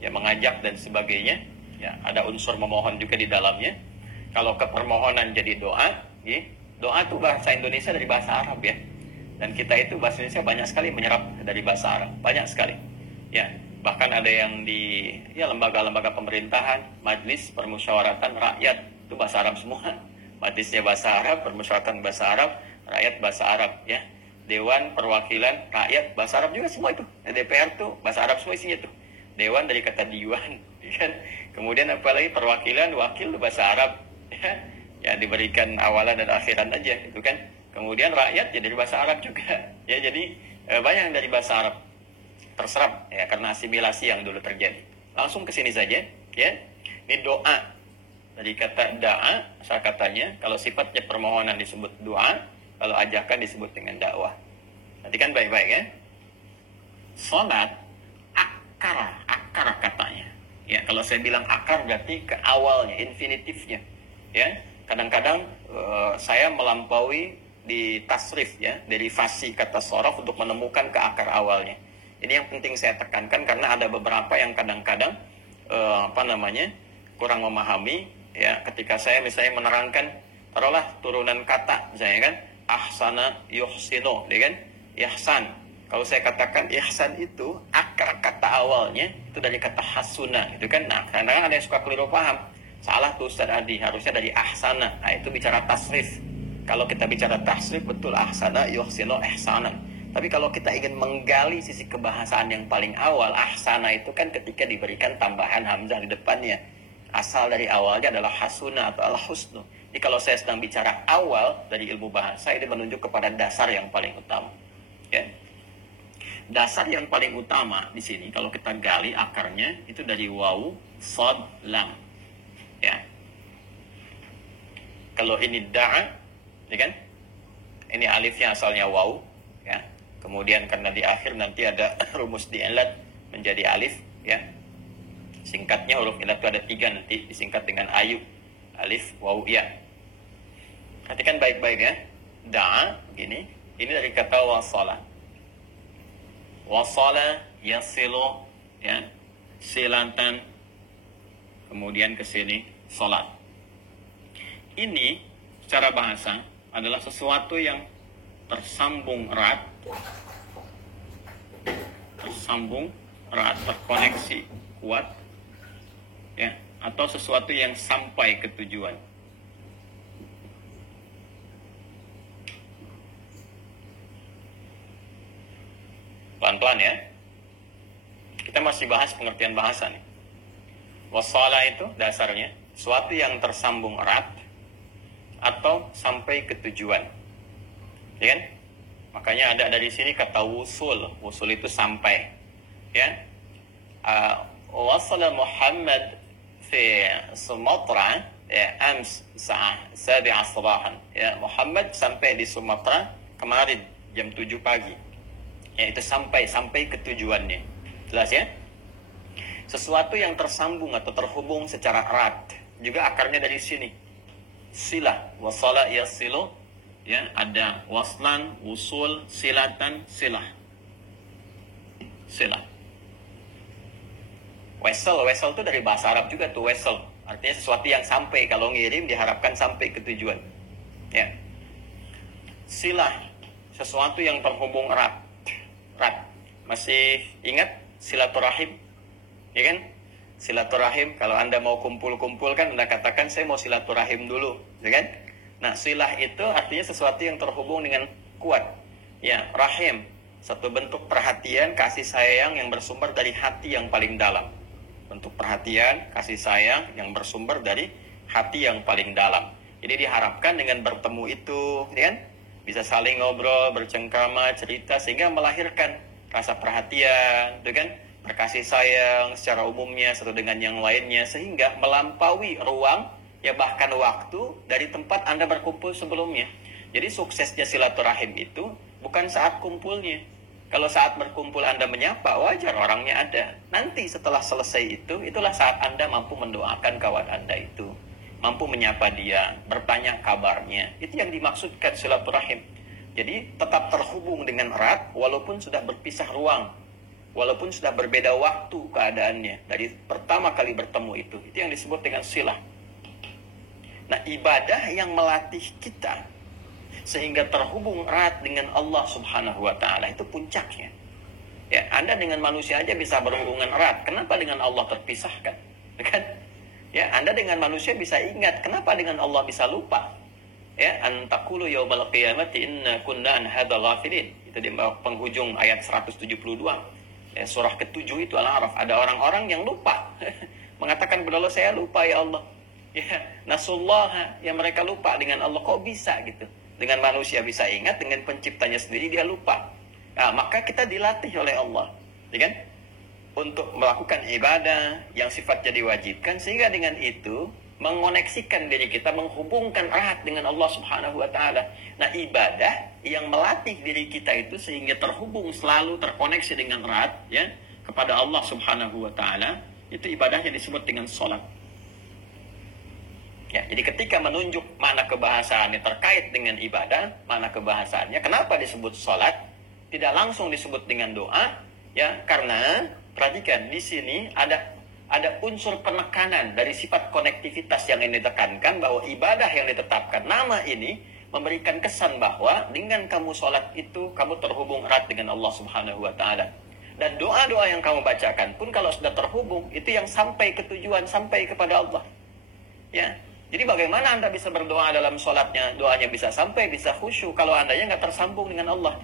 ya mengajak dan sebagainya. Ya, ada unsur memohon juga di dalamnya. Kalau kepermohonan jadi doa, ya, doa itu bahasa Indonesia dari bahasa Arab ya. Dan kita itu bahasa Indonesia banyak sekali menyerap dari bahasa Arab, banyak sekali. Ya, bahkan ada yang di ya lembaga-lembaga pemerintahan, majelis permusyawaratan rakyat itu bahasa Arab semua. Majelisnya bahasa Arab, permusyawaratan bahasa Arab, rakyat bahasa Arab ya. Dewan Perwakilan Rakyat bahasa Arab juga semua itu. DPR tuh bahasa Arab semua isinya tuh. Dewan dari kata diwan, kan? Kemudian apalagi perwakilan, wakil bahasa Arab, ya diberikan awalan dan akhiran aja, itu kan. Kemudian rakyat ya dari bahasa Arab juga, ya jadi banyak yang dari bahasa Arab terserap ya karena asimilasi yang dulu terjadi. Langsung ke sini saja, ya. Ini doa dari kata da'a, asal katanya kalau sifatnya permohonan disebut doa. Kalau ajakan disebut dengan dakwah. Nanti kan baik-baik ya. Salat akar katanya. Ya, kalau saya bilang akar berarti ke awalnya, infinitifnya. Ya, kadang-kadang saya melampaui di tasrif ya, derivasi kata sorof untuk menemukan ke akar awalnya. Ini yang penting saya tekankan karena ada beberapa yang kadang-kadang kurang memahami ya. Ketika saya misalnya menerangkan taruhlah turunan kata misalnya kan ahsana yuhsinu, ya kan? Ihsan. Kalau saya katakan ihsan itu akar kata awalnya itu dari kata hasuna, itu kan. Nah, kadang-kadang ada yang suka keliru paham. Salah tuh Ustaz Adi, harusnya dari ahsana. Nah, itu bicara tasrif. Kalau kita bicara tasrif betul ahsana yuhsinu ihsanan. Tapi kalau kita ingin menggali sisi kebahasaan yang paling awal, ahsana itu kan ketika diberikan tambahan hamzah di depannya. Asal dari awalnya adalah hasuna atau al-husnu. Jadi kalau saya sedang bicara awal dari ilmu bahasa, ini menunjuk kepada dasar yang paling utama. Ya. Dasar yang paling utama di sini, kalau kita gali akarnya, itu dari wawu, sod, lam. Ya. Kalau ini da'a, ya kan? Ini alifnya asalnya wawu. Ya. Kemudian karena di akhir nanti ada rumus di'ilat menjadi alif. Ya. Singkatnya huruf ilat itu ada 3 nanti disingkat dengan ayu. Alif, wawu, ya. Perhatikan baik-baik ya. Da'a, begini. Ini dari kata wasala. Wasala, yasilu, ya. Silatan. Kemudian ke sini, salat. Ini, secara bahasa, adalah sesuatu yang tersambung erat. Tersambung erat, terkoneksi, kuat. Ya. Atau sesuatu yang sampai ke tujuan. Pelan-pelan ya. Kita masih bahas pengertian bahasa nih. Wasala itu dasarnya sesuatu yang tersambung erat atau sampai ke tujuan. Ya kan? Makanya ada dari sini kata wusul. Wusul itu sampai. Ya. Wasala Muhammad fi Sumatra ams sa'ah 7 sabahan. Ya, Muhammad sampai di Sumatera kemarin jam 7 pagi. Ya, itu sampai ke tujuannya. Jelas ya? Sesuatu yang tersambung atau terhubung secara erat. Juga akarnya dari sini. Silah, wasala yasilu, ya, ada waslan, wusul, silatan, silah. Silah. Wesel itu dari bahasa Arab juga tuh, wesel. Artinya sesuatu yang sampai, kalau ngirim diharapkan sampai ke tujuan. Ya. Silah, sesuatu yang terhubung erat. Masih ingat silaturahim? Ya kan? Silaturahim, kalau Anda mau kumpul-kumpul kan Anda katakan saya mau silaturahim dulu, ya kan? Nah, silah itu artinya sesuatu yang terhubung dengan kuat. Ya, rahim, satu bentuk perhatian, kasih sayang yang bersumber dari hati yang paling dalam. Bentuk perhatian, kasih sayang yang bersumber dari hati yang paling dalam. Jadi diharapkan dengan bertemu itu, ya kan? Bisa saling ngobrol, bercengkrama, cerita, sehingga melahirkan rasa perhatian, ya kan? Berkasih sayang secara umumnya satu dengan yang lainnya, sehingga melampaui ruang, ya bahkan waktu dari tempat Anda berkumpul sebelumnya. Jadi suksesnya silaturahim itu bukan saat kumpulnya. Kalau saat berkumpul Anda menyapa, wajar orangnya ada. Nanti setelah selesai itu, itulah saat Anda mampu mendoakan kawan Anda itu. Mampu menyapa dia, bertanya kabarnya. Itu yang dimaksudkan silaturahim. Jadi tetap terhubung dengan erat walaupun sudah berpisah ruang. Walaupun sudah berbeda waktu keadaannya. Dari pertama kali bertemu itu. Itu yang disebut dengan silah. Nah, ibadah yang melatih kita sehingga terhubung erat dengan Allah Subhanahu wa Ta'ala, itu puncaknya. Ya, Anda dengan manusia aja bisa berhubungan erat. Kenapa dengan Allah terpisahkan? Kan? Ya, Anda dengan manusia bisa ingat. Kenapa dengan Allah bisa lupa? Ya, antakulu yaumal qiyamati inna kunna an hadzal ghafilin. Itu di penghujung ayat 172. Ya, surah ke-7 itu Al-A'raf. Ada orang-orang yang lupa. Mengatakan kepada Allah, saya lupa ya Allah. Ya, nasullah, yang mereka lupa dengan Allah. Kok bisa gitu? Dengan manusia bisa ingat, dengan penciptanya sendiri dia lupa. Nah, maka kita dilatih oleh Allah, ya kan? Untuk melakukan ibadah yang sifatnya diwajibkan, sehingga dengan itu mengoneksikan diri kita, menghubungkan erat dengan Allah Subhanahu wa Ta'ala. Nah, ibadah yang melatih diri kita itu sehingga terhubung, selalu terkoneksi dengan erat, ya, kepada Allah Subhanahu wa Ta'ala, itu ibadahnya disebut dengan sholat. Ya, jadi ketika menunjuk mana kebahasaannya terkait dengan ibadah, mana kebahasaannya, kenapa disebut sholat, tidak langsung disebut dengan doa, ya, karena perhatikan di sini ada unsur penekanan dari sifat konektivitas yang ini ditekankan, bahwa ibadah yang ditetapkan nama ini memberikan kesan bahwa dengan kamu sholat itu kamu terhubung erat dengan Allah Subhanahu wa Ta'ala. Dan doa-doa yang kamu bacakan pun kalau sudah terhubung, itu yang sampai ke tujuan, sampai kepada Allah. Ya, jadi bagaimana Anda bisa berdoa dalam sholatnya, doanya bisa sampai, bisa khusyuk kalau Andanya nggak tersambung dengan Allah.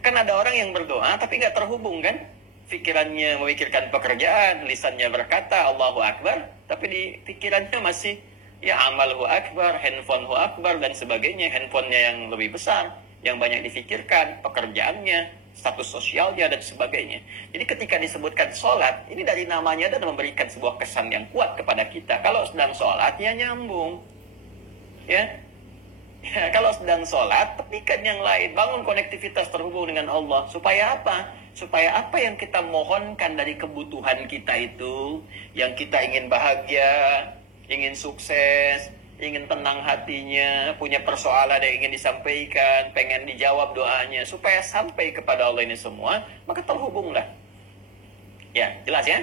Kan ada orang yang berdoa tapi nggak terhubung kan? Pikirannya memikirkan pekerjaan, lisannya berkata Allahu Akbar, tapi di pikirannya masih ya amalhu akbar, handphonehu akbar, dan sebagainya. Handphonenya yang lebih besar, yang banyak difikirkan, pekerjaannya, status sosialnya, dan sebagainya. Jadi ketika disebutkan sholat, ini dari namanya dan memberikan sebuah kesan yang kuat kepada kita. Kalau sedang sholat, ya nyambung. Ya, kalau sedang sholat, tepikan yang lain. Bangun konektivitas terhubung dengan Allah. Supaya apa? Supaya apa yang kita mohonkan dari kebutuhan kita itu, yang kita ingin bahagia, ingin sukses, ingin tenang hatinya, punya persoalan yang ingin disampaikan, pengen dijawab doanya, supaya sampai kepada Allah ini semua, maka terhubunglah. Ya, jelas ya?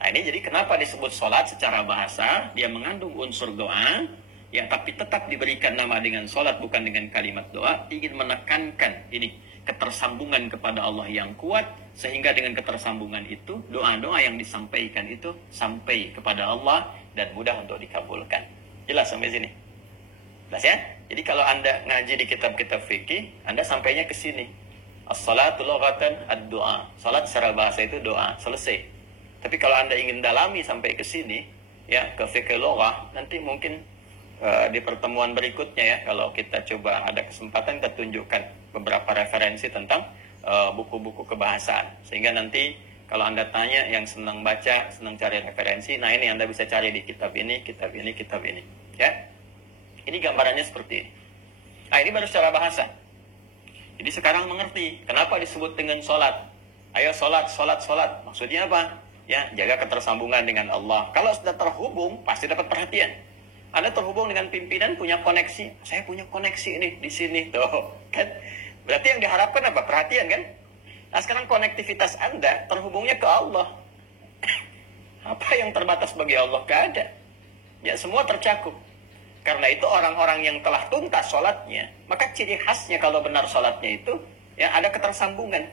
Nah, ini jadi kenapa disebut sholat secara bahasa, dia mengandung unsur doa, ya, tapi tetap diberikan nama dengan sholat, bukan dengan kalimat doa, ingin menekankan ini, ketersambungan kepada Allah yang kuat, sehingga dengan ketersambungan itu, doa-doa yang disampaikan itu sampai kepada Allah, dan mudah untuk dikabulkan. Jelas sampai sini? Jelas ya? Jadi kalau Anda ngaji di kitab-kitab fikih, Anda sampainya ke sini. As-salatu lughatan ad-du'a. Salat secara bahasa itu doa, selesai. Tapi kalau Anda ingin dalami sampai ke sini, ya, ke fikih lughah, nanti mungkin di pertemuan berikutnya ya, kalau kita coba ada kesempatan, kita tunjukkan beberapa referensi tentang buku-buku kebahasaan. Sehingga nanti kalau Anda tanya, yang senang baca, senang cari referensi, nah ini Anda bisa cari di kitab ini, kitab ini, kitab ini. Ya, ini gambarannya seperti ini. Nah, ini baru secara bahasa. Jadi sekarang mengerti kenapa disebut dengan sholat. Ayo sholat, sholat, sholat. Maksudnya apa? Ya, jaga ketersambungan dengan Allah. Kalau sudah terhubung, pasti dapat perhatian. Anda terhubung dengan pimpinan, punya koneksi. Saya punya koneksi ini di sini, tuh, kan? Berarti yang diharapkan apa? Perhatian, kan? Nah sekarang konektivitas Anda terhubungnya ke Allah. Apa yang terbatas bagi Allah? Gak ada. Ya semua tercakup. Karena itu orang-orang yang telah tuntas sholatnya, maka ciri khasnya kalau benar sholatnya itu, ya ada ketersambungan.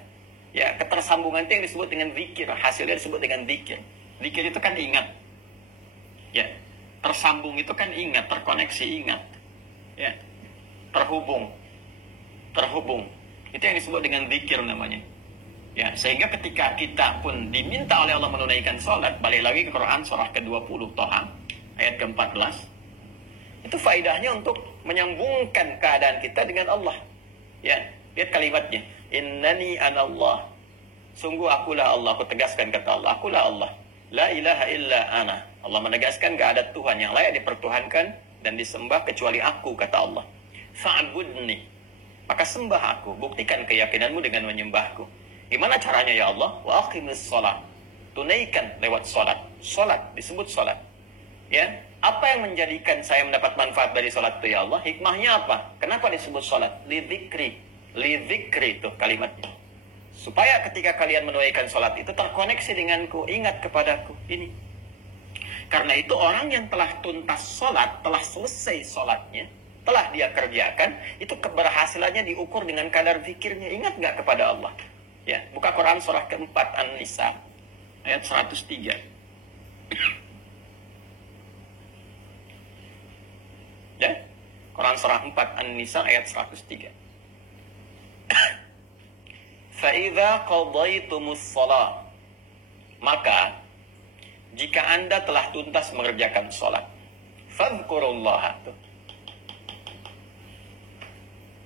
Ya ketersambungan itu yang disebut dengan zikir. Hasilnya disebut dengan zikir. Zikir itu kan ingat. Ya tersambung itu kan ingat, terkoneksi ingat. Ya terhubung. Itu yang disebut dengan zikir namanya. Ya, sehingga ketika kita pun diminta oleh Allah menunaikan sholat, balik lagi ke Quran surah ke-20 Toha ayat ke-14, itu faedahnya untuk menyambungkan keadaan kita dengan Allah. Ya, lihat kalimatnya, innani anallah, sungguh akulah Allah. Aku tegaskan kata Allah, akulah Allah, la ilaha illa ana. Allah menegaskan gak ada Tuhan yang layak dipertuhankan dan disembah kecuali aku, kata Allah. Fa'budni, maka sembah aku, buktikan keyakinanmu dengan menyembahku. Gimana caranya ya Allah? Wa aqimis sholat, tunaikan lewat sholat. Sholat disebut sholat. Ya, apa yang menjadikan saya mendapat manfaat dari sholat itu ya Allah? Hikmahnya apa? Kenapa disebut sholat? Lidzikri itu kalimatnya. Supaya ketika kalian menunaikan sholat itu terkoneksi denganku, ingat kepadaku. Ini. Karena itu orang yang telah tuntas sholat, telah selesai sholatnya, telah dia kerjakan, itu keberhasilannya diukur dengan kadar zikirnya. Ingat gak kepada Allah? Ya, buka Quran surah ke-4 An-Nisa ayat 103. Ya, Quran surah 4 An-Nisa ayat 103. Fa-idza qadaytumus shalah, maka jika Anda telah tuntas mengerjakan sholat, fadhkurullaha.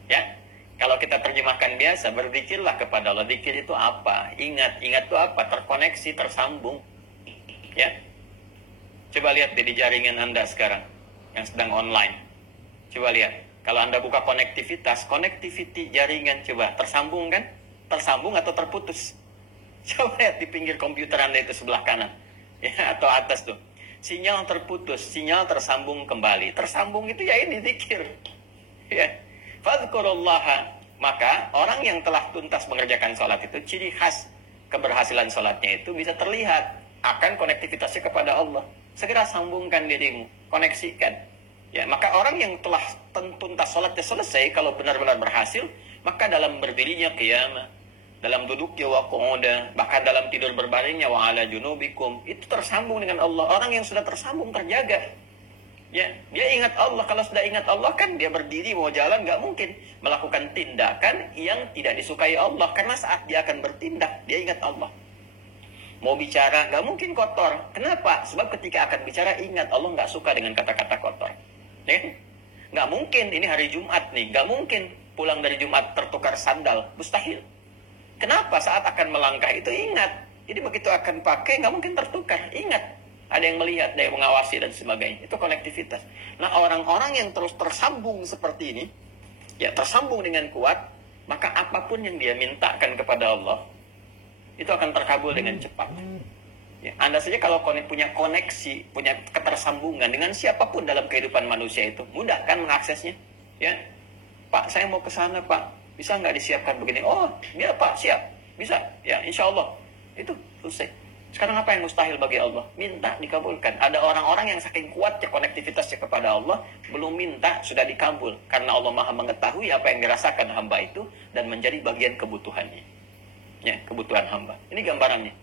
Ya, kalau kita terjemahkan biasa, berzikirlah kepada Allah. Zikir itu apa? Ingat itu apa? Terkoneksi, tersambung. Ya. Coba lihat di jaringan Anda sekarang yang sedang online. Coba lihat. Kalau Anda buka connectivity jaringan, coba tersambung kan? Tersambung atau terputus? Coba lihat di pinggir komputer Anda itu sebelah kanan, ya, atau atas tuh. Sinyal terputus, sinyal tersambung kembali. Tersambung itu ya ini zikir. Ya. Fadhkurullaha, maka orang yang telah tuntas mengerjakan sholat itu ciri khas keberhasilan sholatnya itu bisa terlihat akan konektivitasnya kepada Allah. Segera sambungkan dirimu, koneksikan. Ya, maka orang yang telah tuntas sholatnya selesai, kalau benar-benar berhasil, maka dalam berdirinya qiyamah, dalam duduknya wa qu'udah, bahkan dalam tidur berbaringnya wa ala junubikum, itu tersambung dengan Allah. Orang yang sudah tersambung terjaga. Ya, dia ingat Allah. Kalau sudah ingat Allah kan dia berdiri mau jalan gak mungkin melakukan tindakan yang tidak disukai Allah, karena saat dia akan bertindak dia ingat Allah. Mau bicara gak mungkin kotor. Kenapa? Sebab ketika akan bicara ingat Allah gak suka dengan kata-kata kotor. Ya, gak mungkin ini hari Jumat nih, gak mungkin pulang dari Jumat tertukar sandal, mustahil. Kenapa? Saat akan melangkah itu ingat. Jadi begitu akan pakai gak mungkin tertukar, ingat. Ada yang melihat, ada yang mengawasi dan sebagainya. Itu konektivitas. Nah, orang-orang yang terus tersambung seperti ini, ya tersambung dengan kuat, maka apapun yang dia mintakan kepada Allah, itu akan terkabul dengan cepat. Ya, Anda saja kalau punya koneksi, punya ketersambungan dengan siapapun dalam kehidupan manusia itu, mudah kan mengaksesnya? Ya, Pak, saya mau ke sana, Pak. Bisa nggak disiapkan begini? Oh, ya Pak, siap. Bisa. Ya, insya Allah. Itu selesai. Sekarang apa yang mustahil bagi Allah? Minta, dikabulkan. Ada orang-orang yang saking kuatnya konektivitasnya kepada Allah, belum minta, sudah dikabul. Karena Allah Maha mengetahui apa yang dirasakan hamba itu, dan menjadi bagian kebutuhannya. Ya, kebutuhan hamba. Ini gambarannya.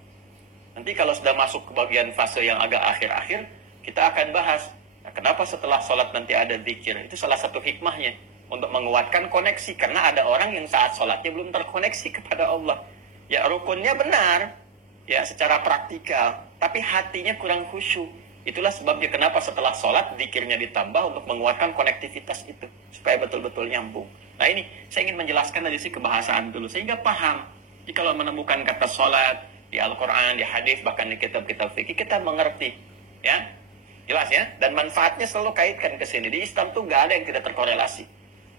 Nanti kalau sudah masuk ke bagian fase yang agak akhir-akhir, kita akan bahas. Nah, kenapa setelah sholat nanti ada zikir? Itu salah satu hikmahnya. Untuk menguatkan koneksi. Karena ada orang yang saat sholatnya belum terkoneksi kepada Allah. Ya, rukunnya benar. Ya, secara praktikal, tapi hatinya kurang khusyuk. Itulah sebabnya kenapa setelah sholat zikirnya ditambah untuk menguatkan konektivitas itu supaya betul-betul nyambung. Nah, ini saya ingin menjelaskan dari sisi kebahasaan dulu sehingga paham. Jadi kalau menemukan kata sholat di Al-Quran, di hadis, bahkan di kitab-kitab fikih, kita mengerti, ya, jelas ya. Dan manfaatnya selalu kaitkan ke sini. Di Islam tuh nggak ada yang tidak terkorelasi.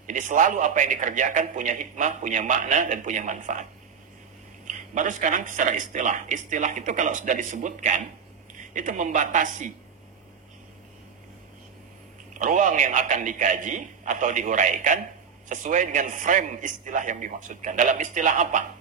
Jadi selalu apa yang dikerjakan punya hikmah, punya makna, dan punya manfaat. Baru sekarang secara istilah. Istilah itu kalau sudah disebutkan, itu membatasi ruang yang akan dikaji atau diuraikan sesuai dengan frame istilah yang dimaksudkan. Dalam istilah apa?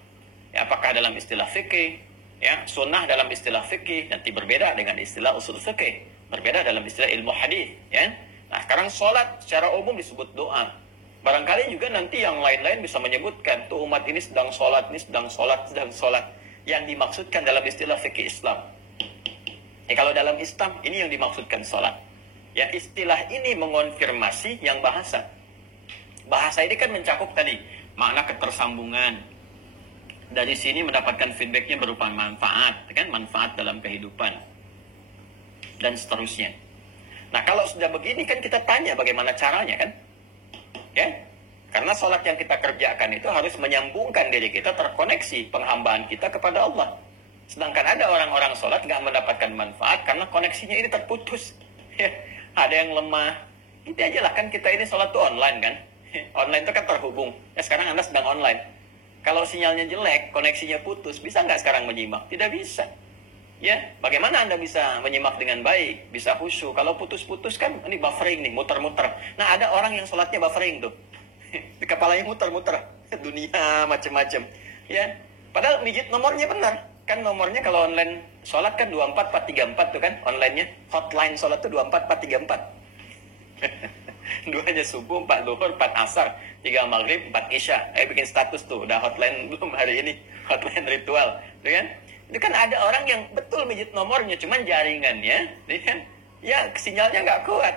Ya, apakah dalam istilah fikih, ya, sunnah dalam istilah fikih nanti berbeda dengan istilah usul fikih, berbeda dalam istilah ilmu hadis, ya. Nah, sekarang sholat secara umum disebut doa. Barangkali juga nanti yang lain-lain bisa menyebutkan tuh umat ini sedang sholat, ini sedang sholat, sedang sholat. Yang dimaksudkan dalam istilah fikih Islam. Ya, kalau dalam Islam ini yang dimaksudkan sholat. Ya, istilah ini mengonfirmasi yang bahasa. Bahasa ini kan mencakup tadi makna ketersambungan. Dari sini mendapatkan feedbacknya berupa manfaat, kan, manfaat dalam kehidupan dan seterusnya. Nah, kalau sudah begini kan kita tanya bagaimana caranya, kan, ya, karena sholat yang kita kerjakan itu harus menyambungkan diri kita, terkoneksi penghambaan kita kepada Allah. Sedangkan ada orang-orang sholat nggak mendapatkan manfaat karena koneksinya ini terputus. Ya, ada yang lemah. Itu aja lah, kan kita ini sholat tuh online, kan. Online itu kan terhubung. Ya, sekarang Anda sedang online. Kalau sinyalnya jelek, koneksinya putus, bisa nggak sekarang menyimak? Tidak bisa. Ya, bagaimana Anda bisa menyimak dengan baik, bisa khusyuk? Kalau putus-putus kan, ini buffering nih, muter-muter. Nah, ada orang yang sholatnya buffering tuh. Di kepalanya muter-muter. Dunia macam-macam. Ya, padahal digit nomornya benar. Kan nomornya kalau online sholat kan 24434 tuh kan, online-nya. Hotline sholat tuh 24434. Duanya subuh, 4 duhur, 4 asar, 3 maghrib, 4 isya. Bikin status tuh, udah hotline belum hari ini, hotline ritual, gitu kan? Itu kan ada orang yang betul mijit nomornya, cuman jaringannya, gitu kan? Ya, sinyalnya nggak kuat.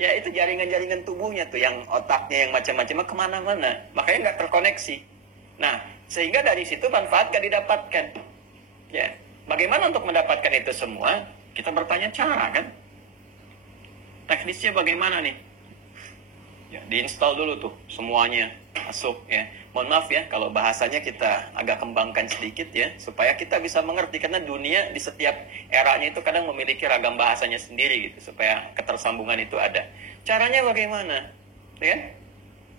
Ya, itu jaringan-jaringan tubuhnya tuh, yang otaknya yang macam-macam kemana-mana, makanya nggak terkoneksi. Nah, sehingga dari situ manfaat nggak didapatkan. Ya, bagaimana untuk mendapatkan itu semua? Kita bertanya cara, kan? Teknisnya bagaimana nih? Ya, diinstal dulu tuh semuanya masuk, ya. Mohon maaf ya kalau bahasanya kita agak kembangkan sedikit, ya, supaya kita bisa mengerti, karena dunia di setiap eranya itu kadang memiliki ragam bahasanya sendiri gitu, supaya ketersambungan itu ada. Caranya bagaimana? Ya kan?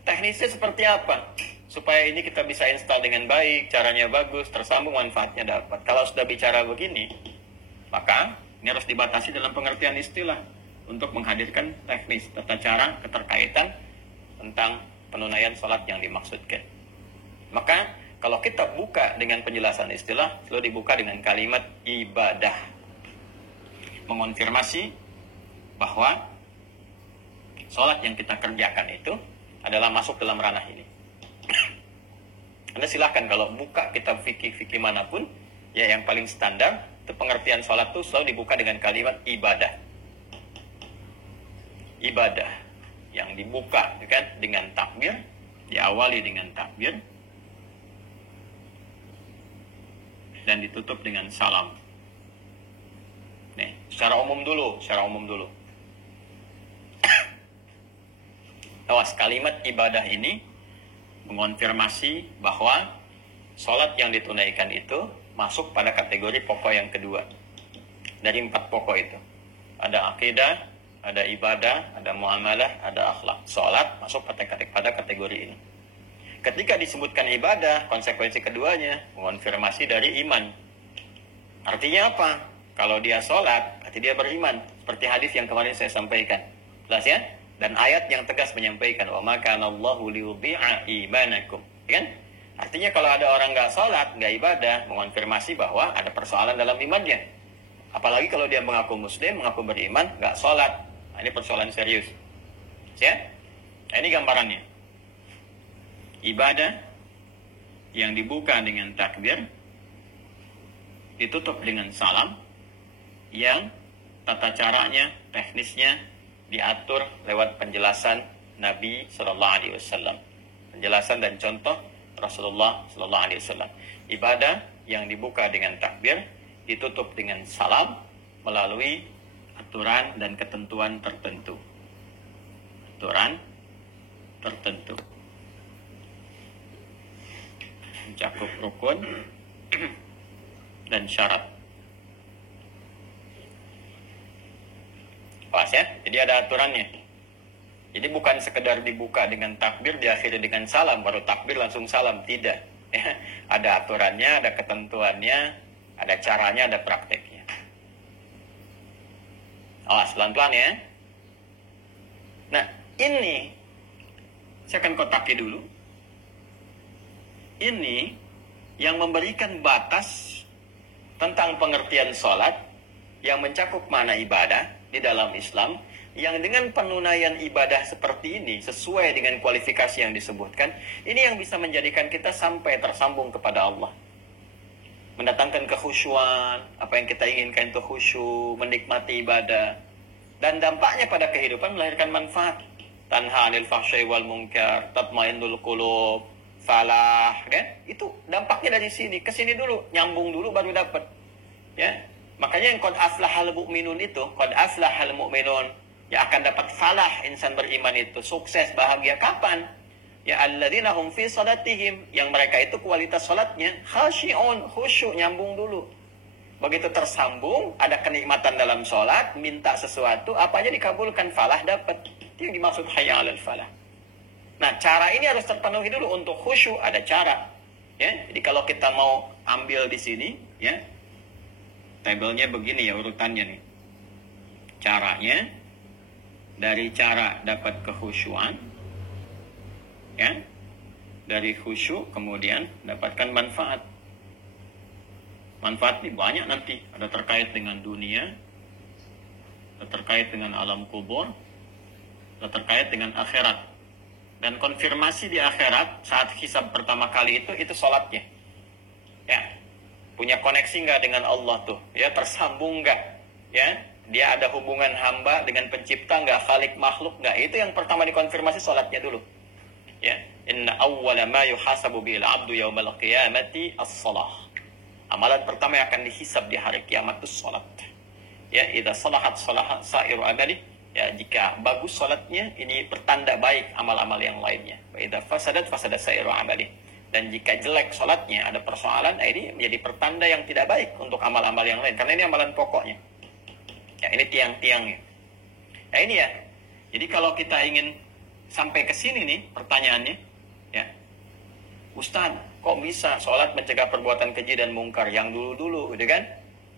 Teknisnya seperti apa? Supaya ini kita bisa install dengan baik, caranya bagus, tersambung, manfaatnya dapat. Kalau sudah bicara begini, maka ini harus dibatasi dalam pengertian istilah untuk menghadirkan teknis, tata cara, keterkaitan tentang penunaian sholat yang dimaksudkan. Maka kalau kita buka dengan penjelasan istilah, selalu dibuka dengan kalimat ibadah, mengonfirmasi bahwa sholat yang kita kerjakan itu adalah masuk dalam ranah ini. Anda silahkan kalau buka kitab fikih manapun, ya, yang paling standar itu pengertian sholat itu selalu dibuka dengan kalimat ibadah. Ibadah yang dibuka, kan, dengan takbir, diawali dengan takbir dan ditutup dengan salam. Nih, secara umum dulu. Awas, kalimat ibadah ini mengonfirmasi bahwa sholat yang ditunaikan itu masuk pada kategori pokok yang kedua dari 4 pokok itu. Ada akidah, ada ibadah, ada muamalah, ada akhlak. Sholat masuk pada kategori ini. Ketika disebutkan ibadah, konsekuensi keduanya mengonfirmasi dari iman. Artinya apa? Kalau dia sholat, berarti dia beriman. Seperti hadis yang kemarin saya sampaikan. Jelas, ya? Dan ayat yang tegas menyampaikan, wa ma kana Allahu liyudhi'a imanakum. Kan? Artinya kalau ada orang nggak sholat, nggak ibadah, mengonfirmasi bahwa ada persoalan dalam imannya. Apalagi kalau dia mengaku muslim, mengaku beriman, nggak sholat. Nah, ini persoalan serius. Ya? Nah, ini gambarannya. Ibadah yang dibuka dengan takbir, ditutup dengan salam, yang tata caranya, teknisnya diatur lewat penjelasan Nabi Sallallahu Alaihi Wasallam, penjelasan dan contoh Rasulullah Sallallahu Alaihi Wasallam. Ibadah yang dibuka dengan takbir, ditutup dengan salam melalui aturan dan ketentuan tertentu. Aturan tertentu. Mencakup rukun dan syarat. Pas, ya? Jadi ada aturannya. Jadi bukan sekedar dibuka dengan takbir, diakhiri dengan salam, baru takbir langsung salam. Tidak. Ya. Ada aturannya, ada ketentuannya, ada caranya, ada prakteknya. Awas, pelan-pelan, ya. Nah, ini saya akan kotaki dulu. Ini yang memberikan batas tentang pengertian sholat yang mencakup makna ibadah di dalam Islam, yang dengan penunaian ibadah seperti ini sesuai dengan kualifikasi yang disebutkan, ini yang bisa menjadikan kita sampai tersambung kepada Allah, mendatangkan kekhusyuan, apa yang kita inginkan itu khusyuk, menikmati ibadah, dan dampaknya pada kehidupan melahirkan manfaat. Tanha 'anil fahsya'i wal munkar, tatmainnul qulub, falah, kan? Itu dampaknya dari sini ke sini dulu, nyambung dulu baru dapat. Ya. Makanya yang qad aflahal mu'minun itu, qad aflahal mu'minun, yang akan dapat falah insan beriman itu, sukses, bahagia kapan? Ya alladzina hum fi salatihim, yang mereka itu kualitas salatnya khasyi'un, khusyuk, nyambung dulu. Begitu tersambung, ada kenikmatan dalam salat, minta sesuatu, apanya dikabulkan, falah dapat. Itu yang dimaksud hayya 'alal falah. Nah, cara ini harus terpenuhi dulu. Untuk khusyuk ada cara. Ya, jadi kalau kita mau ambil di sini, ya, tabelnya begini ya urutannya nih. Caranya dari cara dapat kekhusyuan, ya, dari khusyuk kemudian dapatkan manfaat. Manfaat ini banyak nanti. Ada terkait dengan dunia, ada terkait dengan alam kubur, ada terkait dengan akhirat. Dan konfirmasi di akhirat saat hisab pertama kali itu sholatnya. Ya, punya koneksi nggak dengan Allah tuh? Ya, tersambung nggak? Ya, dia ada hubungan hamba dengan pencipta nggak? Khalik makhluk nggak? Itu yang pertama dikonfirmasi sholatnya dulu. Ya, inna awwala ma yuhasabu bil abdu yaumal qiyamati as-salah. Amalan pertama yang akan dihisab di hari kiamat itu sholat. Ya, idza salahat salahat sa'iru amali. Ya, jika bagus sholatnya, ini pertanda baik amal-amal yang lainnya. Wa idza fasadat fasada sa'iru amali. Dan jika jelek sholatnya, ada persoalan, ini menjadi pertanda yang tidak baik untuk amal-amal yang lain. Karena ini amalan pokoknya. Ya, ini tiang-tiangnya. Nah, ini ya. Jadi kalau kita ingin sampai ke sini nih, pertanyaannya, ya, Ustaz, kok bisa sholat mencegah perbuatan keji dan mungkar yang dulu-dulu, gitu kan?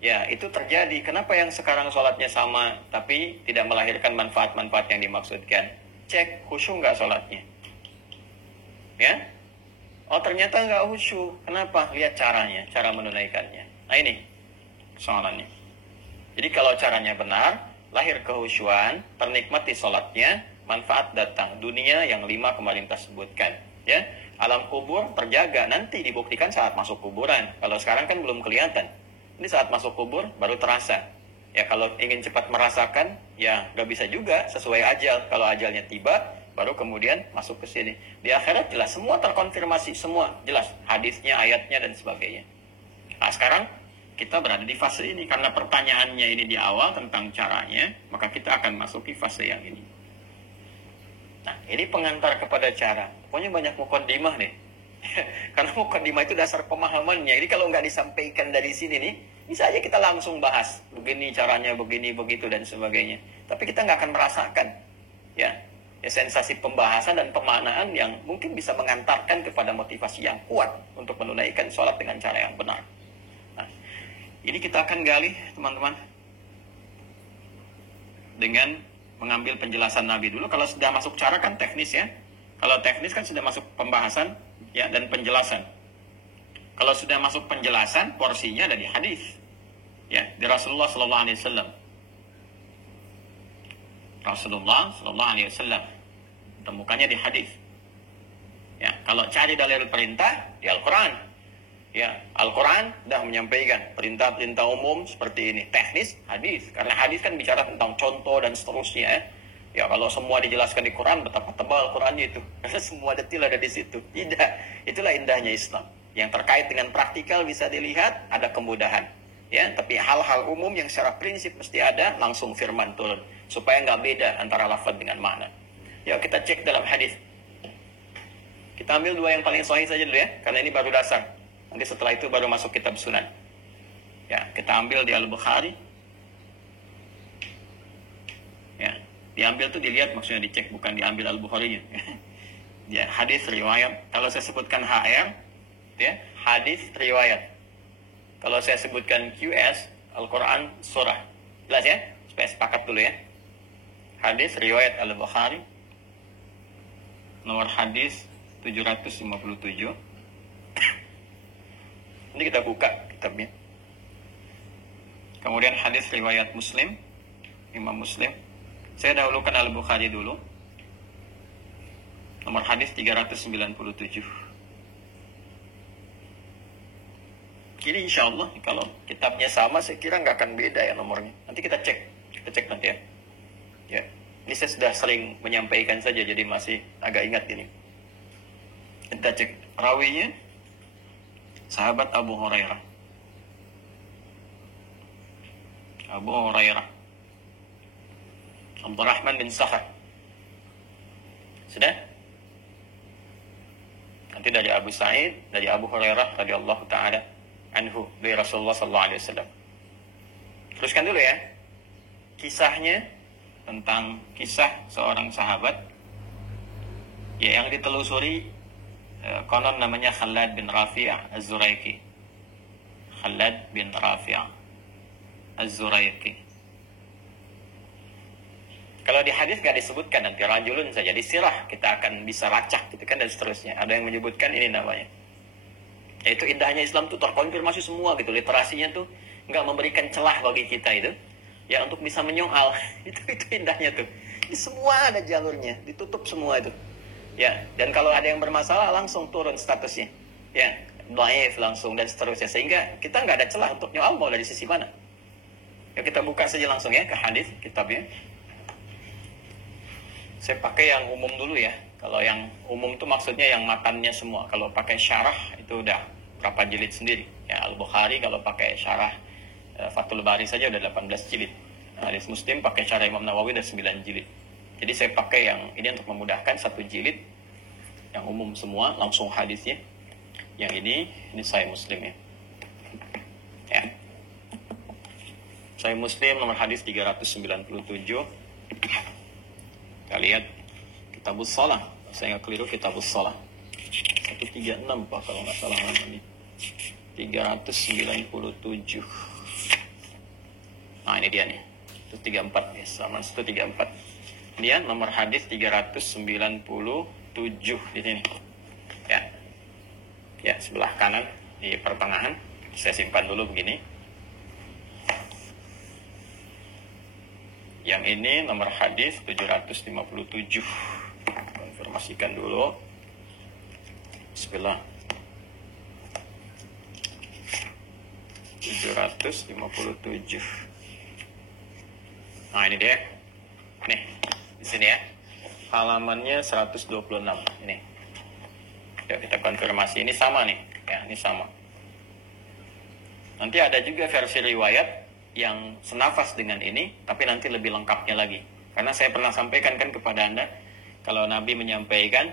Ya, itu terjadi. Kenapa yang sekarang sholatnya sama, tapi tidak melahirkan manfaat-manfaat yang dimaksudkan? Cek, khusyuk nggak sholatnya? Ya? Oh, ternyata nggak khusyuk. Kenapa? Lihat caranya, cara menunaikannya. Nah, ini soalannya. Jadi kalau caranya benar, lahir kehusyuan, ternikmati sholatnya, manfaat datang. Dunia yang 5 kemarin kita sebutkan. Ya, alam kubur terjaga, nanti dibuktikan saat masuk kuburan. Kalau sekarang kan belum kelihatan. Ini saat masuk kubur baru terasa. Ya, kalau ingin cepat merasakan, ya nggak bisa juga sesuai ajal. Kalau ajalnya tiba, baru kemudian masuk ke sini. Di akhirat jelas, semua terkonfirmasi, semua jelas. Hadisnya, ayatnya, dan sebagainya. Nah, sekarang kita berada di fase ini. Karena pertanyaannya ini di awal tentang caranya, maka kita akan masuki fase yang ini. Nah, ini pengantar kepada cara. Pokoknya banyak mukaddimah nih. Karena mukaddimah itu dasar pemahamannya. Jadi kalau nggak disampaikan dari sini nih, bisa aja kita langsung bahas. Begini caranya, begini, begitu, dan sebagainya. Tapi kita nggak akan merasakan. Ya, sensasi pembahasan dan pemaknaan yang mungkin bisa mengantarkan kepada motivasi yang kuat untuk menunaikan sholat dengan cara yang benar. Nah, ini kita akan gali, teman-teman, dengan mengambil penjelasan Nabi dulu. Kalau sudah masuk cara kan teknis ya. Kalau teknis kan sudah masuk pembahasan ya dan penjelasan. Kalau sudah masuk penjelasan, porsinya ada di hadis. Ya, di Rasulullah sallallahu alaihi wasallam. Rasulullah sallallahu alaihi wasallam temukannya di hadis. Ya, kalau cari dalil perintah di Al-Qur'an. Ya, Al-Quran sudah menyampaikan perintah-perintah umum seperti ini. Teknis, hadis. Karena hadis kan bicara tentang contoh dan seterusnya. Ya, kalau semua dijelaskan di Quran, betapa tebal Qurannya itu. Karena semua detil ada di situ. Tidak. Itulah indahnya Islam. Yang terkait dengan praktikal bisa dilihat, ada kemudahan. Ya, tapi hal-hal umum yang secara prinsip mesti ada, langsung firman turun. Supaya nggak beda antara lafaz dengan makna. Ya, kita cek dalam hadis. Kita ambil 2 yang paling sahih saja dulu ya. Karena ini baru dasar. Nanti setelah itu baru masuk kitab sunan. Ya, kita ambil di Al-Bukhari. Ya, diambil tuh dilihat, maksudnya dicek, bukan diambil Al-Bukhari-nya. Ya, hadis riwayat. Kalau saya sebutkan HR, ya, hadis riwayat. Kalau saya sebutkan QS, Al-Quran surah. Jelas ya? Supaya sepakat dulu ya. Hadis riwayat Al-Bukhari. Nomor hadis 757. Nanti kita buka kitabnya. Kemudian hadis riwayat Muslim, Imam Muslim. Saya dahulukan Al-Bukhari dulu. Nomor hadis 397. Ini insya Allah kalau kitabnya sama, saya kira nggak akan beda ya nomornya. Nanti kita cek nanti ya. Ya, ini saya sudah sering menyampaikan saja, jadi masih agak ingat ini. Kita cek rawinya, sahabat Abu Hurairah. Abu Hurairah, Abdurrahman bin Sakhar. Sudah? Nanti dari Abu Sa'id, dari Abu Hurairah radhiyallahu taala anhu, dari Rasulullah sallallahu alaihi wasallam. Teruskan dulu ya. Kisahnya tentang kisah seorang sahabat ya yang ditelusuri, konon namanya Khalad bin Rafi'ah Az-Zuraiki. Khalad bin Rafi'ah Az-Zuraiki. Kalau di hadis gak disebutkan, nanti rajulun saja di sirah kita akan bisa lacak gitu kan, dan seterusnya. Ada yang menyebutkan ini namanya. Yaitu indahnya Islam tuh terkonfirmasi semua gitu, literasinya tuh nggak memberikan celah bagi kita itu ya untuk bisa menyoal. itu indahnya tuh. Ini semua ada jalurnya, ditutup semua itu. Ya, dan kalau ada yang bermasalah langsung turun statusnya. Ya, dhaif langsung dan seterusnya, sehingga kita nggak ada celah untuk nyoal mau dari sisi mana. Ya, kita buka saja langsung ya ke hadis kitabnya. Saya pakai yang umum dulu ya. Kalau yang umum itu maksudnya yang matannya semua. Kalau pakai syarah itu udah berapa jilid sendiri. Ya, Al-Bukhari kalau pakai syarah Fathul Bari saja udah 18 jilid. Hadis Muslim pakai syarah Imam Nawawi udah 9 jilid. Jadi saya pakai yang ini untuk memudahkan, 1 jilid yang umum semua, langsung hadisnya. Yang ini Sahih Muslim ya. Ya. Sahih Muslim nomor hadis 397. Kita lihat Kitabus Shalah. Saya nggak keliru, Kitabus Shalah 136 Pak kalau nggak salah ini 397. Nah ini dia nih 134 ya, sama 134. Ini ya nomor hadis 397 di sini ya. Ya, sebelah kanan di pertengahan. Saya simpan dulu begini. Yang ini nomor hadis 757. Konfirmasikan dulu. Bismillah. 757. Nah, ini dia. Nih, di sini ya. Halamannya 126. Ini. Yuk kita konfirmasi. Ini sama nih. Ya, ini sama. Nanti ada juga versi riwayat yang senafas dengan ini, tapi nanti lebih lengkapnya lagi. Karena saya pernah sampaikan kan kepada Anda, kalau Nabi menyampaikan,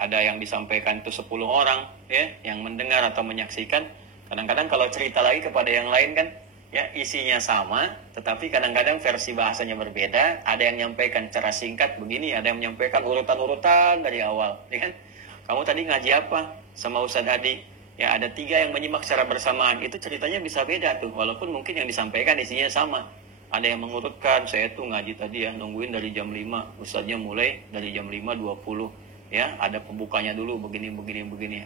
ada yang disampaikan itu 10 orang, ya, yang mendengar atau menyaksikan. Kadang-kadang kalau cerita lagi kepada yang lain kan, ya isinya sama, tetapi kadang-kadang versi bahasanya berbeda. Ada yang menyampaikan secara singkat begini, ada yang menyampaikan urutan-urutan dari awal, ya kan? Kamu tadi ngaji apa sama Ustadz Adi? Ya ada 3 yang menyimak secara bersamaan, itu ceritanya bisa beda tuh, walaupun mungkin yang disampaikan isinya sama. Ada yang mengurutkan, saya tuh ngaji tadi ya, nungguin dari jam 5, ustadznya mulai dari jam 5.20, ya ada pembukanya dulu, begini.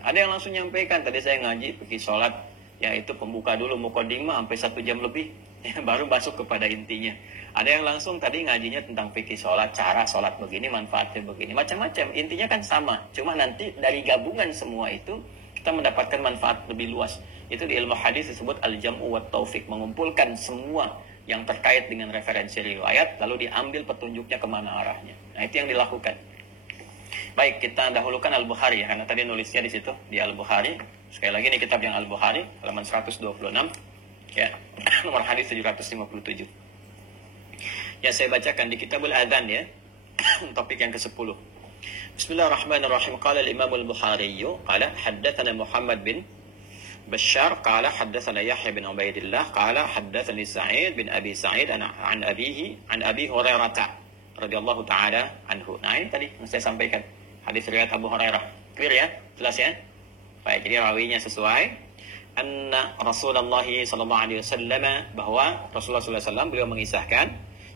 Ada yang langsung nyampaikan, tadi saya ngaji, pergi sholat, ya itu pembuka dulu, mukadimah sampai 1 jam lebih, ya, baru masuk kepada intinya. Ada yang langsung tadi ngajinya tentang fikih sholat, cara sholat begini, manfaatnya begini, macam-macam, intinya kan sama, cuma nanti dari gabungan semua itu, kita mendapatkan manfaat lebih luas. Itu di ilmu hadis disebut al-jam'u wa taufiq, mengumpulkan semua yang terkait dengan referensi riwayat, lalu diambil petunjuknya kemana arahnya. Nah itu yang dilakukan. Baik, kita dahulukan Al-Bukhari ya, karena tadi nulisnya di situ di Al-Bukhari. Sekali lagi ini kitab yang Al-Bukhari, halaman 126, ya, nomor hadis 757. Ya saya bacakan di Kitabul Adzan ya, topik yang ke-10. Bismillahirrahmanirrahim. Qala al-Imam al-Bukhari qala haddatsana Muhammad bin Bashar qala haddatsana Yahya bin Ubaidillah qala haddatsani Sa'id bin Abi Sa'id an abihi an Abi Hurairah radhiyallahu taala anhu. Nah, ini tadi yang saya sampaikan hadis riwayat Abu Hurairah. Clear ya? Jelas ya? Baik, jadi rawinya sesuai. Anna Rasulullah sallallahu alaihi wasallam, bahwa Rasulullah sallallahu alaihi wasallam beliau mengisahkan,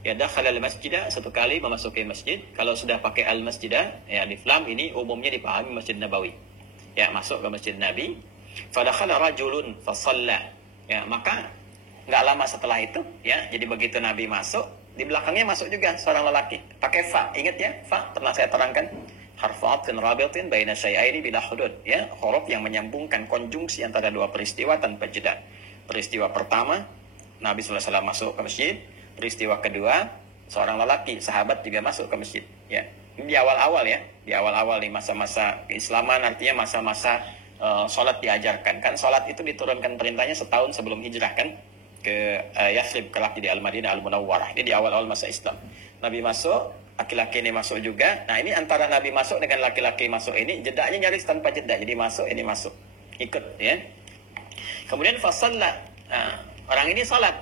ya dakhala al-masjidah, satu kali memasuki masjid. Kalau sudah pakai al-masjidah, ya alif lam ini umumnya dipahami Masjid Nabawi. Ya, masuk ke Masjid Nabi. Fadakhala rajulun fasalla. Ya, maka nggak lama setelah itu, ya, jadi begitu Nabi masuk, di belakangnya masuk juga seorang lelaki. Pakai fa, ingat ya, fa pernah saya terangkan. Harfatun rabitin baina syai'aini bila hudud, ya, huruf yang menyambungkan konjungsi antara dua peristiwa tanpa jeda. Peristiwa pertama, Nabi SAW masuk ke masjid. Peristiwa kedua, seorang lelaki, sahabat juga masuk ke masjid. Ya, ini di awal-awal ya, di awal-awal di masa-masa keislaman, artinya masa-masa sholat diajarkan. Kan sholat itu diturunkan perintahnya setahun sebelum hijrah kan ke Yathrib, kelak di Al-Madinah Al-Munawwarah. Ini di awal-awal masa Islam. Nabi masuk, laki-laki ini masuk juga. Nah, ini antara Nabi masuk dengan laki-laki masuk ini jedanya nyaris tanpa jeda. Jadi masuk, ini masuk, ikut ya. Kemudian fasalla, nah, orang ini salat.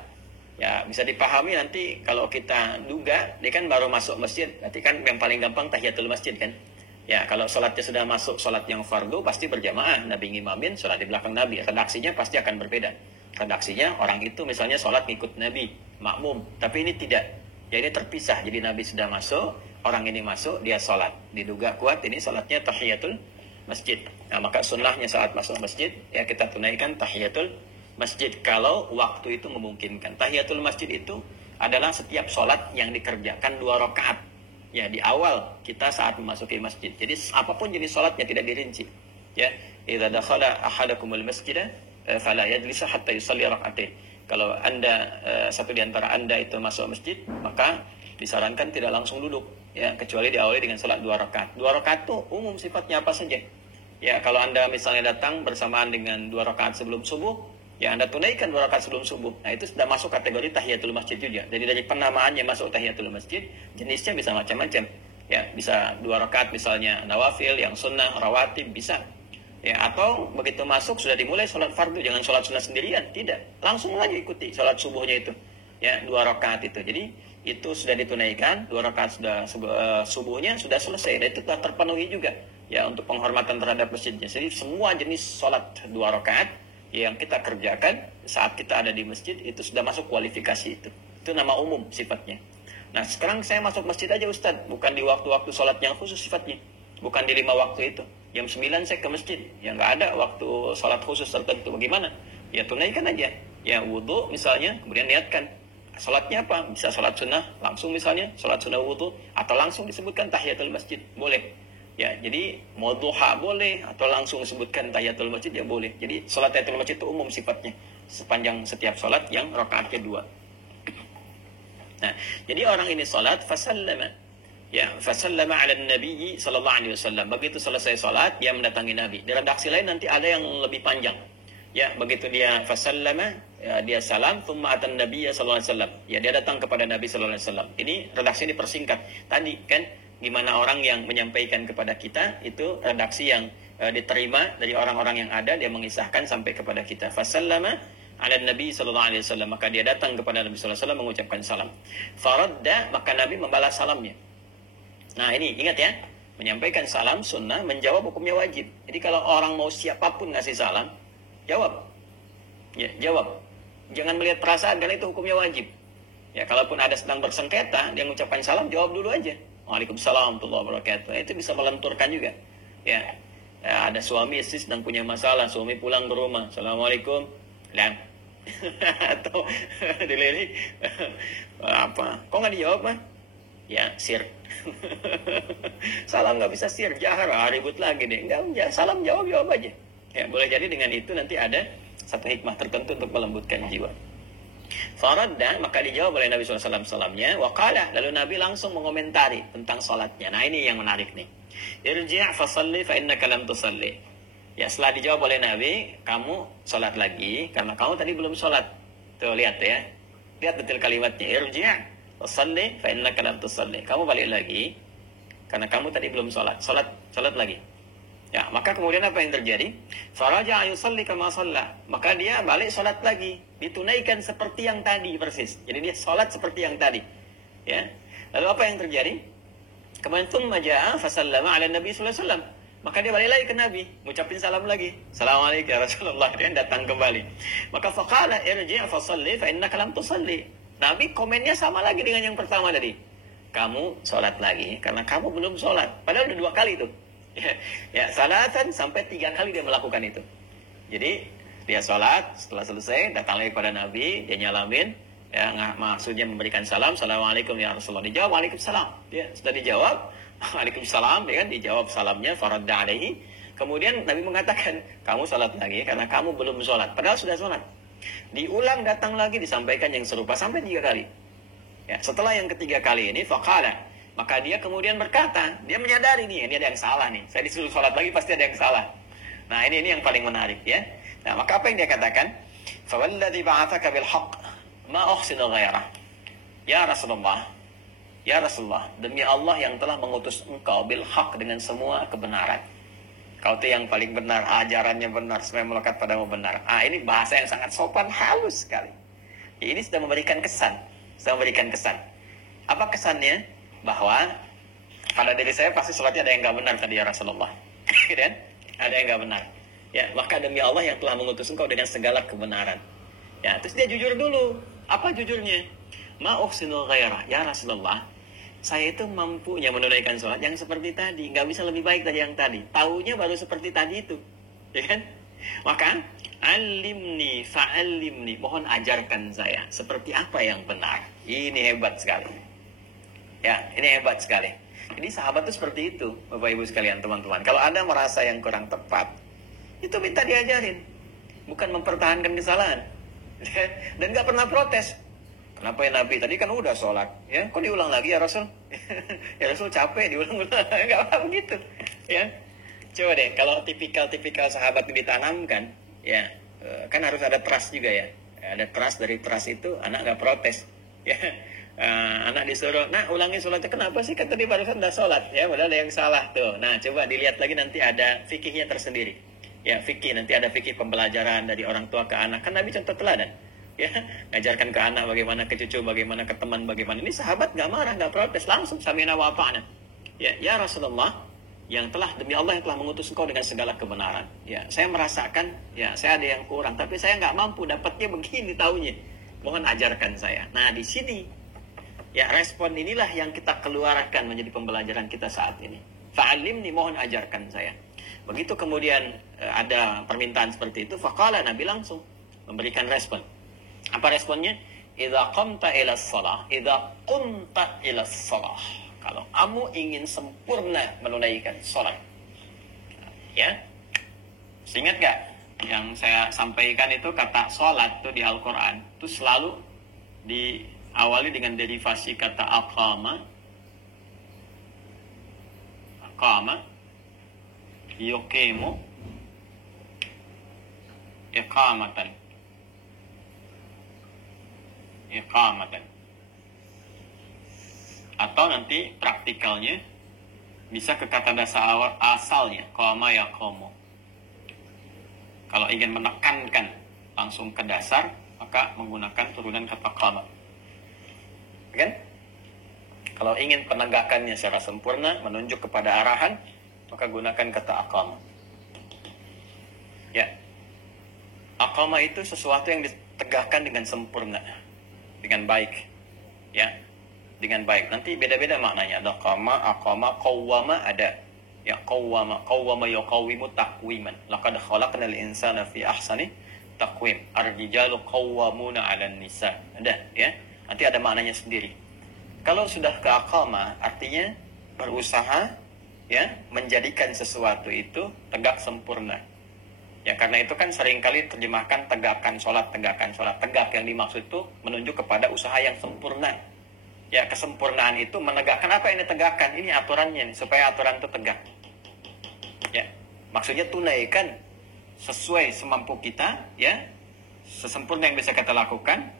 Ya, bisa dipahami nanti kalau kita duga dia kan baru masuk masjid. Berarti kan yang paling gampang tahiyatul masjid kan. Ya, kalau salatnya sudah masuk salat yang fardu pasti berjamaah. Nabi ngimamin salat di belakang Nabi. Redaksinya pasti akan berbeda. Redaksinya orang itu misalnya salat ngikut Nabi, makmum. Tapi ini tidak. Ya, ini terpisah. Jadi Nabi sudah masuk, orang ini masuk, dia salat. Diduga kuat ini salatnya tahiyatul masjid. Nah, maka sunnahnya saat masuk masjid, ya kita tunaikan tahiyatul masjid kalau waktu itu memungkinkan. Tahiyatul masjid itu adalah setiap sholat yang dikerjakan 2 rakaat. Ya, di awal kita saat memasuki masjid. Jadi apapun jenis sholatnya tidak dirinci. Ya, idza dakhala ahadakumul masjid fala yajlis hatta yusalli rak'atain. Kalau Anda satu di antara Anda itu masuk masjid, maka disarankan tidak langsung duduk, ya, kecuali diawali dengan salat 2 rakaat. 2 rakaat itu umum sifatnya apa saja. Ya, kalau Anda misalnya datang bersamaan dengan 2 rakaat sebelum subuh, ya Anda tunaikan 2 rakaat sebelum subuh. Nah, itu sudah masuk kategori tahiyatul masjid juga. Jadi dari penamaannya masuk tahiyatul masjid, jenisnya bisa macam-macam. Ya, bisa 2 rakaat misalnya nawafil, yang sunnah, rawatib, bisa. Ya, atau begitu masuk sudah dimulai sholat fardu, jangan sholat sunnah sendirian, tidak, langsung aja ikuti sholat subuhnya itu, ya, 2 rakaat itu. Jadi itu sudah ditunaikan, 2 rakaat sudah subuhnya sudah selesai, dan itu sudah terpenuhi juga, ya, untuk penghormatan terhadap masjidnya. Jadi semua jenis sholat 2 rakaat yang kita kerjakan saat kita ada di masjid itu sudah masuk kualifikasi itu nama umum sifatnya. Nah, sekarang saya masuk masjid aja Ustadz, bukan di waktu-waktu sholat yang khusus sifatnya, bukan di 5 waktu itu. Jam 9 saya ke masjid, ya nggak ada waktu sholat khusus tertentu. Bagaimana? Ya tunaikan aja. Ya wudhu misalnya, kemudian niatkan. Sholatnya apa? Bisa sholat sunnah, langsung misalnya, sholat sunnah wudhu, atau langsung disebutkan tahiyatul masjid, boleh. Ya, jadi mau duha boleh, atau langsung disebutkan tahiyatul masjid, ya boleh. Jadi sholat tahiyatul masjid itu umum sifatnya, sepanjang setiap sholat yang rakaat kedua. Nah, jadi orang ini sholat, fasallama. Ya, fasallama ala nabi sallallahu alaihi wasallam. Begitu selesai salat, dia mendatangi Nabi. Di redaksi lain nanti ada yang lebih panjang. Ya, begitu dia fasallama, ya, dia salam, thumma atan nabiyya sallallahu alaihi wasallam. Ya, dia datang kepada Nabi sallallahu alaihi wasallam. Ini redaksi ini persingkat. Tadi kan gimana orang yang menyampaikan kepada kita itu redaksi yang diterima dari orang-orang yang ada, dia mengisahkan sampai kepada kita. Fasallama ala nabi sallallahu alaihi wasallam. Maka dia datang kepada Nabi sallallahu alaihi wasallam mengucapkan salam. Faradda, maka Nabi membalas salamnya. Nah, ini ingat ya, menyampaikan salam sunnah, menjawab hukumnya wajib. Jadi kalau orang mau siapapun ngasih salam, jawab. Ya, jawab. Jangan melihat perasaan, karena itu hukumnya wajib. Ya, kalaupun ada sedang bersengketa, dia mengucapkan salam, jawab dulu aja. Waalaikumsalam warahmatullahi wabarakatuh. Itu bisa melenturkan juga. Ya, ada suami istri sedang punya masalah, suami pulang ke rumah, assalamualaikum, dan atau dilirik apa? Kok nggak dijawab mah? Ya, sir. Salam nggak bisa sir, jahar, ribut lagi deh. Enggak, salam jawab aja. Ya, boleh jadi dengan itu nanti ada satu hikmah tertentu untuk melembutkan jiwa. Faradda, maka dijawab oleh Nabi SAW salamnya. Waqala, lalu Nabi langsung mengomentari tentang salatnya. Nah, ini yang menarik nih. Irji' fasalli fa innaka lam tusalli. Ya, setelah dijawab oleh Nabi, kamu salat lagi karena kamu tadi belum salat. Tuh, lihat ya. Lihat detail kalimatnya. Irji' fasalli fa innaka lam tusalli. Kamu balik lagi karena kamu tadi belum salat. Salat lagi. Ya, maka kemudian apa yang terjadi? Faraja yusalli kama shalla. Maka dia balik salat lagi, ditunaikan seperti yang tadi persis. Jadi dia salat seperti yang tadi. Ya. Lalu apa yang terjadi? Kemudian thumma jaa fa sallama ala Nabi sallallahu alaihi wasallam. Maka dia balik lagi ke Nabi, ngucapin salam lagi. Assalamualaikum ya Rasulullah. Dia datang kembali. Maka faqala irji' fa shalli fa innaka lam tusalli. Nabi komennya sama lagi dengan yang pertama tadi. Kamu sholat lagi karena kamu belum sholat. Padahal udah 2 kali itu. Ya, salatan sampai 3 kali dia melakukan itu. Jadi dia sholat, setelah selesai datang lagi kepada Nabi, dia nyalamin, ya maksudnya memberikan salam, assalamualaikum ya Rasulullah. Dijawab waalaikumsalam. Ya sudah dijawab waalaikumsalam, ya kan, dijawab salamnya, faradda alaihi. Kemudian Nabi mengatakan, kamu sholat lagi karena kamu belum sholat. Padahal sudah sholat. Diulang, datang lagi, disampaikan yang serupa sampai 3 kali. Ya, setelah yang ketiga kali ini, faqala, maka dia kemudian berkata, dia menyadari nih, ini ada yang salah nih. Saya disuruh sholat lagi pasti ada yang salah. Nah ini yang paling menarik ya. Nah maka apa yang dia katakan? Fawalladzi ba'atsaka bil haqq ma uhsinu ghairah. Ya Rasulullah, ya Rasulullah, demi Allah yang telah mengutus engkau bil haqq dengan semua kebenaran. Kau itu yang paling benar, ajarannya benar, semua melekat padamu benar. Ini bahasa yang sangat sopan, halus sekali. Ini sudah memberikan kesan, Apa kesannya? Bahwa pada diri saya pasti sholatnya ada yang nggak benar tadi ya Rasulullah. Gitu kan? Ada yang nggak benar. Ya, maka demi Allah yang telah mengutus engkau dengan segala kebenaran. Ya, terus dia jujur dulu. Apa jujurnya? Ma uhsinu ghairah. Ya Rasulullah, saya itu mampunya menunaikan sholat yang seperti tadi. Nggak bisa lebih baik dari yang tadi. Taunya baru seperti tadi itu. Ya kan? Maka, alimni fa'alimni. Mohon ajarkan saya. Seperti apa yang benar. Ini hebat sekali. Ya, ini hebat sekali. Jadi sahabat itu seperti itu, Bapak Ibu sekalian, teman-teman. Kalau Anda merasa yang kurang tepat, itu minta diajarin. Bukan mempertahankan kesalahan. Dan nggak pernah protes. Kenapa ya Nabi? Tadi kan udah sholat. Ya, kok diulang lagi ya Rasul? Ya Rasul capek, diulang-ulang. Nggak apa begitu. Ya, coba deh, kalau tipikal sahabat yang ditanamkan, ya, kan harus ada trust juga ya. Ada trust, dari trust itu anak nggak protes. Ya. Anak disuruh, nah ulangi sholatnya, kenapa sih kan tadi barusan udah sholat ya, padahal ada yang salah tuh. Nah coba dilihat lagi, nanti ada fikihnya tersendiri ya, fikih, nanti ada fikih pembelajaran dari orang tua ke anak, kan Nabi contoh teladan ya, ngajarkan ke anak bagaimana, ke cucu bagaimana, ke teman bagaimana. Ini sahabat nggak marah, nggak protes, langsung samina wa ta'na. Ya Rasulullah, yang telah, demi Allah yang telah mengutus engkau dengan segala kebenaran, ya saya merasakan, ya saya ada yang kurang, tapi saya nggak mampu, dapatnya begini taunya, mohon ajarkan saya. Nah di sini ya, respon inilah yang kita keluarkan menjadi pembelajaran kita saat ini. Fa'alimni, mohon ajarkan saya. Begitu kemudian ada permintaan seperti itu, faqala, Nabi langsung memberikan respon. Apa responnya? Idza qumta ila shalah, idza qumta ila shalah. Kalau kamu ingin sempurna menunaikan salat. Ya. Ingat gak yang saya sampaikan itu, kata salat itu di Al-Qur'an itu selalu diawali dengan derivasi kata aqama, yuqimu, iqamatan. Atau nanti praktikalnya bisa ke kata dasar asalnya, qama yaqumu. Kalau ingin menekankan langsung ke dasar, maka menggunakan turunan kata qama. Kan? Kalau ingin penegakannya secara sempurna, menunjuk kepada arahan, maka gunakan kata aqama. Ya. Aqama itu sesuatu yang ditegakkan dengan sempurna, dengan baik. Ya. Dengan baik. Nanti beda-beda maknanya. Ada qama, aqama, qawwama ada. Ya, qawwama yuqawwimu taqwiman. Laqad khalaqnal insana fi ahsani taqwim. Ar-rijalu qawwamuna 'alan nisa. Ada, ya. Nanti ada maknanya sendiri. Kalau sudah ke aqama, artinya berusaha ya menjadikan sesuatu itu tegak sempurna. Ya, karena itu kan seringkali terjemahkan tegakkan sholat. Tegak yang dimaksud itu menunjuk kepada usaha yang sempurna. Ya, kesempurnaan itu menegakkan apa yang ditegakkan. Ini aturannya nih, supaya aturan itu tegak. Ya, maksudnya tunaikan sesuai semampu kita, ya, sesempurna yang bisa kita lakukan,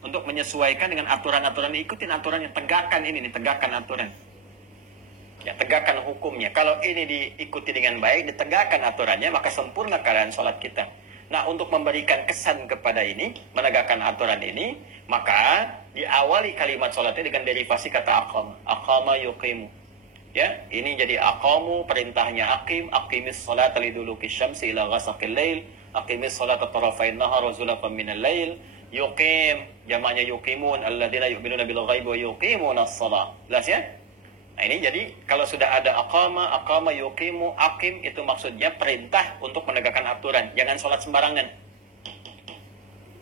untuk menyesuaikan dengan aturan-aturan, ikutin aturannya, tegakkan ini nih, tegakkan aturan. Ya, tegakkan hukumnya. Kalau ini diikuti dengan baik, ditegakkan aturannya, maka sempurna keadaan sholat kita. Nah, untuk memberikan kesan kepada ini, menegakkan aturan ini, maka diawali kalimat sholatnya dengan derivasi kata aqama. Aqama yuqimu. Ya, ini jadi aqamu, perintahnya aqim, aqimis sholata liduluki syamsi ila ghasaqil lail, aqimis sholata tarafain nahar wa zulafan minal lail. Yuqim, jamaknya yuqimun, alladzina yu'minuna bil ghaibi wa yuqimuna as-shalah. Jelas ya? Nah ini jadi kalau sudah ada aqama yuqimu, aqim, itu maksudnya perintah untuk menegakkan aturan. Jangan sholat sembarangan.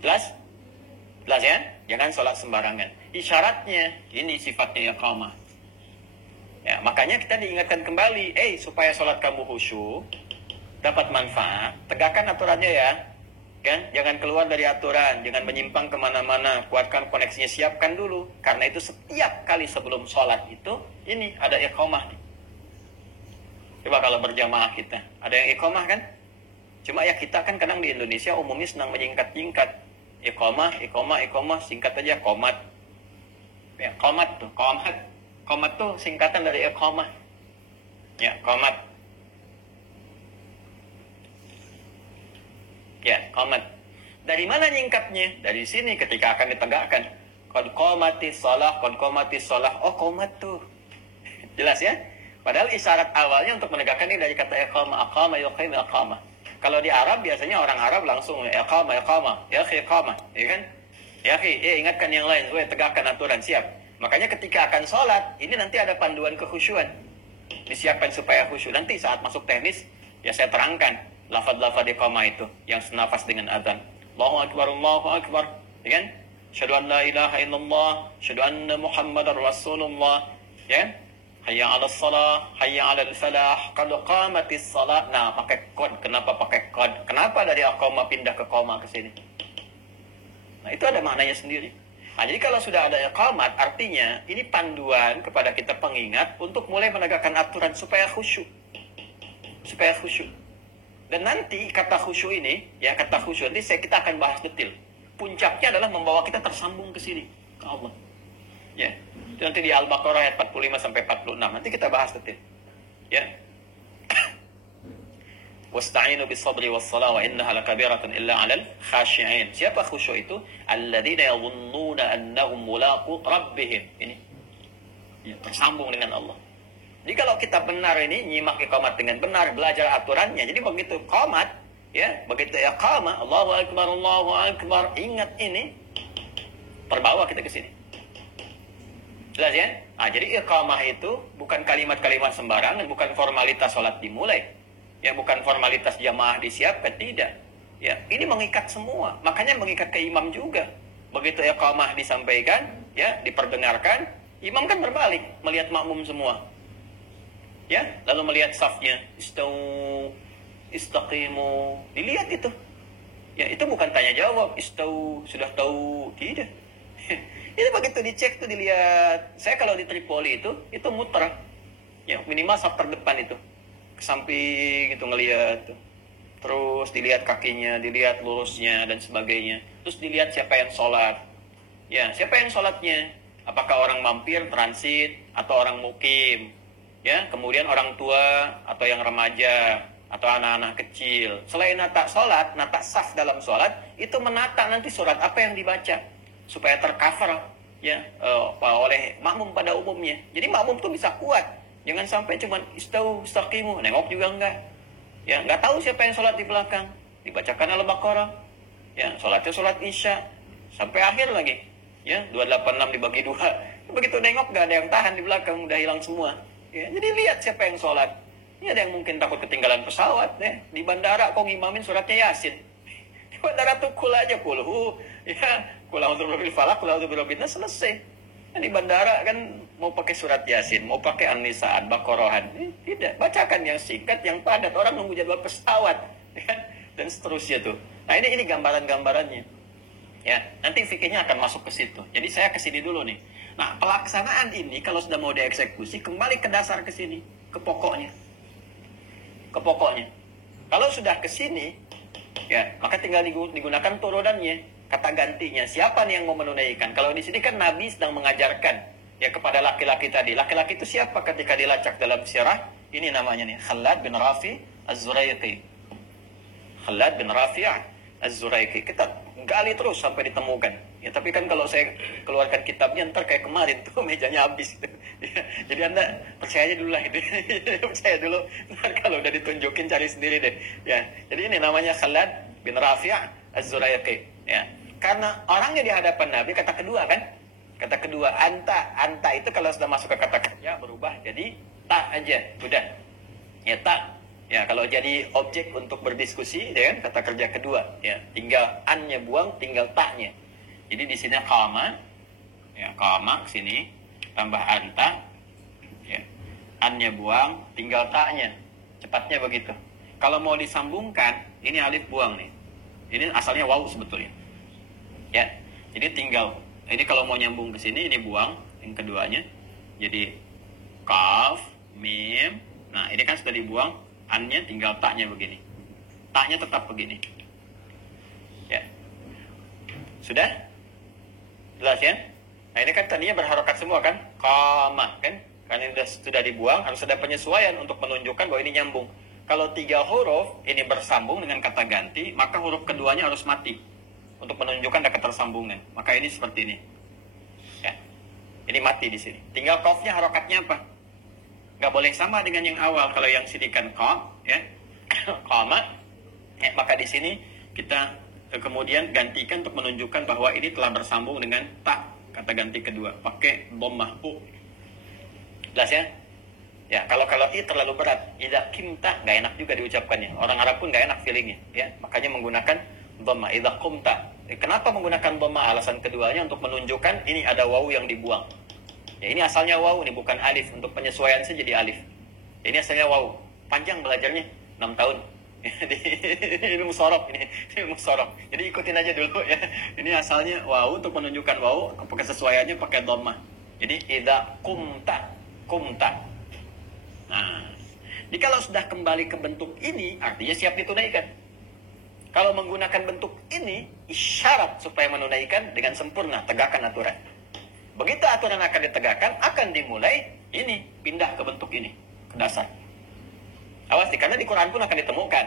Jelas? Jelas ya? Jangan sholat sembarangan. Isyaratnya, ini sifatnya iqamah. Ya, makanya kita diingatkan kembali, supaya sholat kamu khusyuk, dapat manfaat, tegakkan aturannya ya. Kan? Jangan keluar dari aturan, jangan menyimpang kemana-mana, kuatkan koneksinya, siapkan dulu. Karena itu setiap kali sebelum sholat itu, ini ada iqamah. Coba kalau berjamaah kita, ada yang iqamah kan? Cuma ya kita kan kadang di Indonesia umumnya senang menyingkat-nyingkat. Iqamah, singkat aja, qomat. Ya, qomat tuh, qomat. Qomat tuh singkatan dari iqamah. Ya, qomat. Ya, qomat. Dari mana nyingkatnya? Dari sini ketika akan ditegakkan. Qad qomatis shalah. Oh, qomat tuh. Jelas ya? Padahal isyarat awalnya untuk menegakkan ini dari kata iqamah. Aqama yuqim iqamah. Kalau di Arab biasanya orang Arab langsung iqamah. Ya akhi iqamah, ya kan? Ya akhi, ingatkan yang lain, tegakkan aturan, siap. Makanya ketika akan sholat, ini nanti ada panduan kekhusyuan. Disiapkan supaya khusyuk. Nanti saat masuk teknis, ya saya terangkan lafaz-lafaz iqamah itu yang senafas dengan azan. Allahu akbar, ya kan? Asyhadu an la ilaha illallah, asyhadu anna Muhammadar Rasulullah, ya kan? Hayya 'alas shalah, hayya 'alal falah, qad qamatis shalah. Nah, pakai qad. Kenapa pakai qad? Kenapa dari aqama pindah ke qama ke sini? Nah, itu ada maknanya sendiri. Nah, jadi kalau sudah ada iqamat, artinya ini panduan kepada kita pengingat untuk mulai menegakkan aturan supaya khusyuk. Supaya khusyuk. Dan nanti kata khusyuk ini, ya kata khusyuk nanti kita akan bahas detail. Puncaknya adalah membawa kita tersambung ke sini, ke Allah. Ya. Itu nanti di Al-Baqarah ayat 45 sampai 46. Nanti kita bahas detail. Ya. Wasta'inu bis-sabri was-salah wa innaha lakabiratun illa 'alal khashi'in. Siapa khusyuk itu? Alladzina yadhunnuna annahum mulaqu rabbihim. Ini. Ya, tersambung dengan Allah. Jadi kalau kita benar ini nyimak iqamat dengan benar, belajar aturannya. Jadi begitu qamat, ya, begitu iqamah, Allahu akbar, ingat ini, terbawa kita ke sini. Jelas ya? Nah, jadi iqamah itu bukan kalimat-kalimat sembarangan, bukan formalitas sholat dimulai. Ya, bukan formalitas jamaah disiapkan, tidak. Ya, ini mengikat semua. Makanya mengikat ke imam juga. Begitu iqamah disampaikan, ya, diperdengarkan, imam kan berbalik melihat makmum semua. Ya, lalu melihat safnya, istaqimu, dilihat itu. Ya, itu bukan tanya jawab, sudah tahu, tidak. Itu begitu dicek tuh dilihat. Saya kalau di Tripoli itu muter. Ya, minimal saf terdepan itu. Ke samping itu ngelihat tuh. Terus dilihat kakinya, dilihat lurusnya dan sebagainya. Terus dilihat siapa yang sholat. Ya, siapa yang sholatnya? Apakah orang mampir, transit, atau orang mukim? Ya, kemudian orang tua atau yang remaja atau anak-anak kecil. Selain nata sholat, nata saf dalam sholat, itu menata nanti surat apa yang dibaca supaya tercover ya oleh makmum pada umumnya. Jadi makmum tuh bisa kuat. Jangan sampai cuma istaqimu, nengok juga enggak. Ya, enggak tahu siapa yang sholat di belakang. Dibacakan Al-Baqarah. Ya, sholatnya sholat Isya sampai akhir lagi. Ya, 286 dibagi 2. Begitu nengok enggak ada yang tahan di belakang, udah hilang semua. Ya, jadi lihat siapa yang sholat. Ini ada yang mungkin takut ketinggalan pesawat ya. Di bandara kok ngimamin suratnya Yasin. Di bandara tuh kul aja kulhu. Ya, kul a'udzu birabbil falaq, kul a'udzu birabbin nas, selesai. Di bandara kan mau pakai surat Yasin, mau pakai An-Nisa, Baqarahan. Tidak, bacakan yang singkat, yang padat. Orang nunggu jadwal pesawat. Ya, dan seterusnya tuh. Nah, ini gambaran-gambarannya. Ya, nanti fikihnya akan masuk ke situ. Jadi saya ke sini dulu nih. Nah, pelaksanaan ini kalau sudah mau dieksekusi, kembali ke dasar ke sini, ke pokoknya. Ke pokoknya. Kalau sudah ke sini, ya, maka tinggal digunakan turunannya, kata gantinya. Siapa nih yang mau menunaikan? Kalau di sini kan Nabi sedang mengajarkan ya kepada laki-laki tadi. Laki-laki itu siapa ketika dilacak dalam sirah? Ini namanya nih, Khalad bin Rafi Az-Zuraiqi. Khalad bin Rafi Az-Zuraiqi. Kita gali terus sampai ditemukan. Ya, tapi kan kalau saya keluarkan kitabnya ntar kayak kemarin tuh mejanya habis. Ya, jadi Anda percaya aja dulu lah itu. Percaya dulu. Ntar kalau udah ditunjukin cari sendiri deh. Ya, jadi ini namanya Khalad bin Rafi' Az-Zuraiqi. Ya, karena orangnya di hadapan Nabi kata kedua kan. Kata kedua, anta. Anta itu kalau sudah masuk ke kata kerja berubah jadi ta aja. Udah. Ya ta. Ya, kalau jadi objek untuk berdiskusi, ya kan, kata kerja kedua, ya, tinggal an-nya buang, tinggal ta-nya. Jadi di sini qama, ya, qama sini tambah anta, ya, an-nya buang, tinggal ta-nya. Cepatnya begitu. Kalau mau disambungkan, ini alif buang nih. Ini asalnya waw sebetulnya. Ya. Jadi tinggal, ini kalau mau nyambung ke sini, ini buang yang keduanya. Jadi kaf, mim. Nah, ini kan sudah dibuang, an-nya tinggal ta-nya begini. Ta-nya tetap begini. Ya. Sudah? Jelas ya? Nah, ini kan tadinya berharokat semua kan? Qamah kan? Karena sudah dibuang, harus ada penyesuaian untuk menunjukkan bahwa ini nyambung. Kalau 3 huruf ini bersambung dengan kata ganti, maka huruf keduanya harus mati untuk menunjukkan ada ketersambungan. Maka ini seperti ini. Ya. Ini mati di sini. Tinggal qafnya harokatnya apa? Nggak boleh sama dengan yang awal. Kalau yang sini kan qaf, ya, qama, ya, maka di sini kita kemudian gantikan untuk menunjukkan bahwa ini telah bersambung dengan ta, kata ganti kedua, pakai dhammah u. Jelas ya? Ya, kalau i terlalu berat, idza qimta, nggak enak juga diucapkannya. Orang Arab pun nggak enak feelingnya, ya. Makanya menggunakan dhammah, idza qumta. Kenapa menggunakan dhammah? Alasan keduanya untuk menunjukkan ini ada wawu yang dibuang. Ya, ini asalnya wawu, ini bukan alif. Untuk penyesuaian saja jadi alif. Ya, ini asalnya wawu. Panjang belajarnya, 6 tahun. Ini musorok, ini musorok. Jadi ikutin aja dulu ya. Ini asalnya wawu, untuk menunjukkan wawu, kesesuaiannya pakai dhammah. Jadi idza qumta, qumta. Nah, jadi kalau sudah kembali ke bentuk ini, artinya siap ditunaikan. Kalau menggunakan bentuk ini, isyarat supaya menunaikan dengan sempurna, tegakkan aturan. Begitu aturan akan ditegakkan, akan dimulai ini, pindah ke bentuk ini, ke dasar. Awas nih, karena di Quran pun akan ditemukan.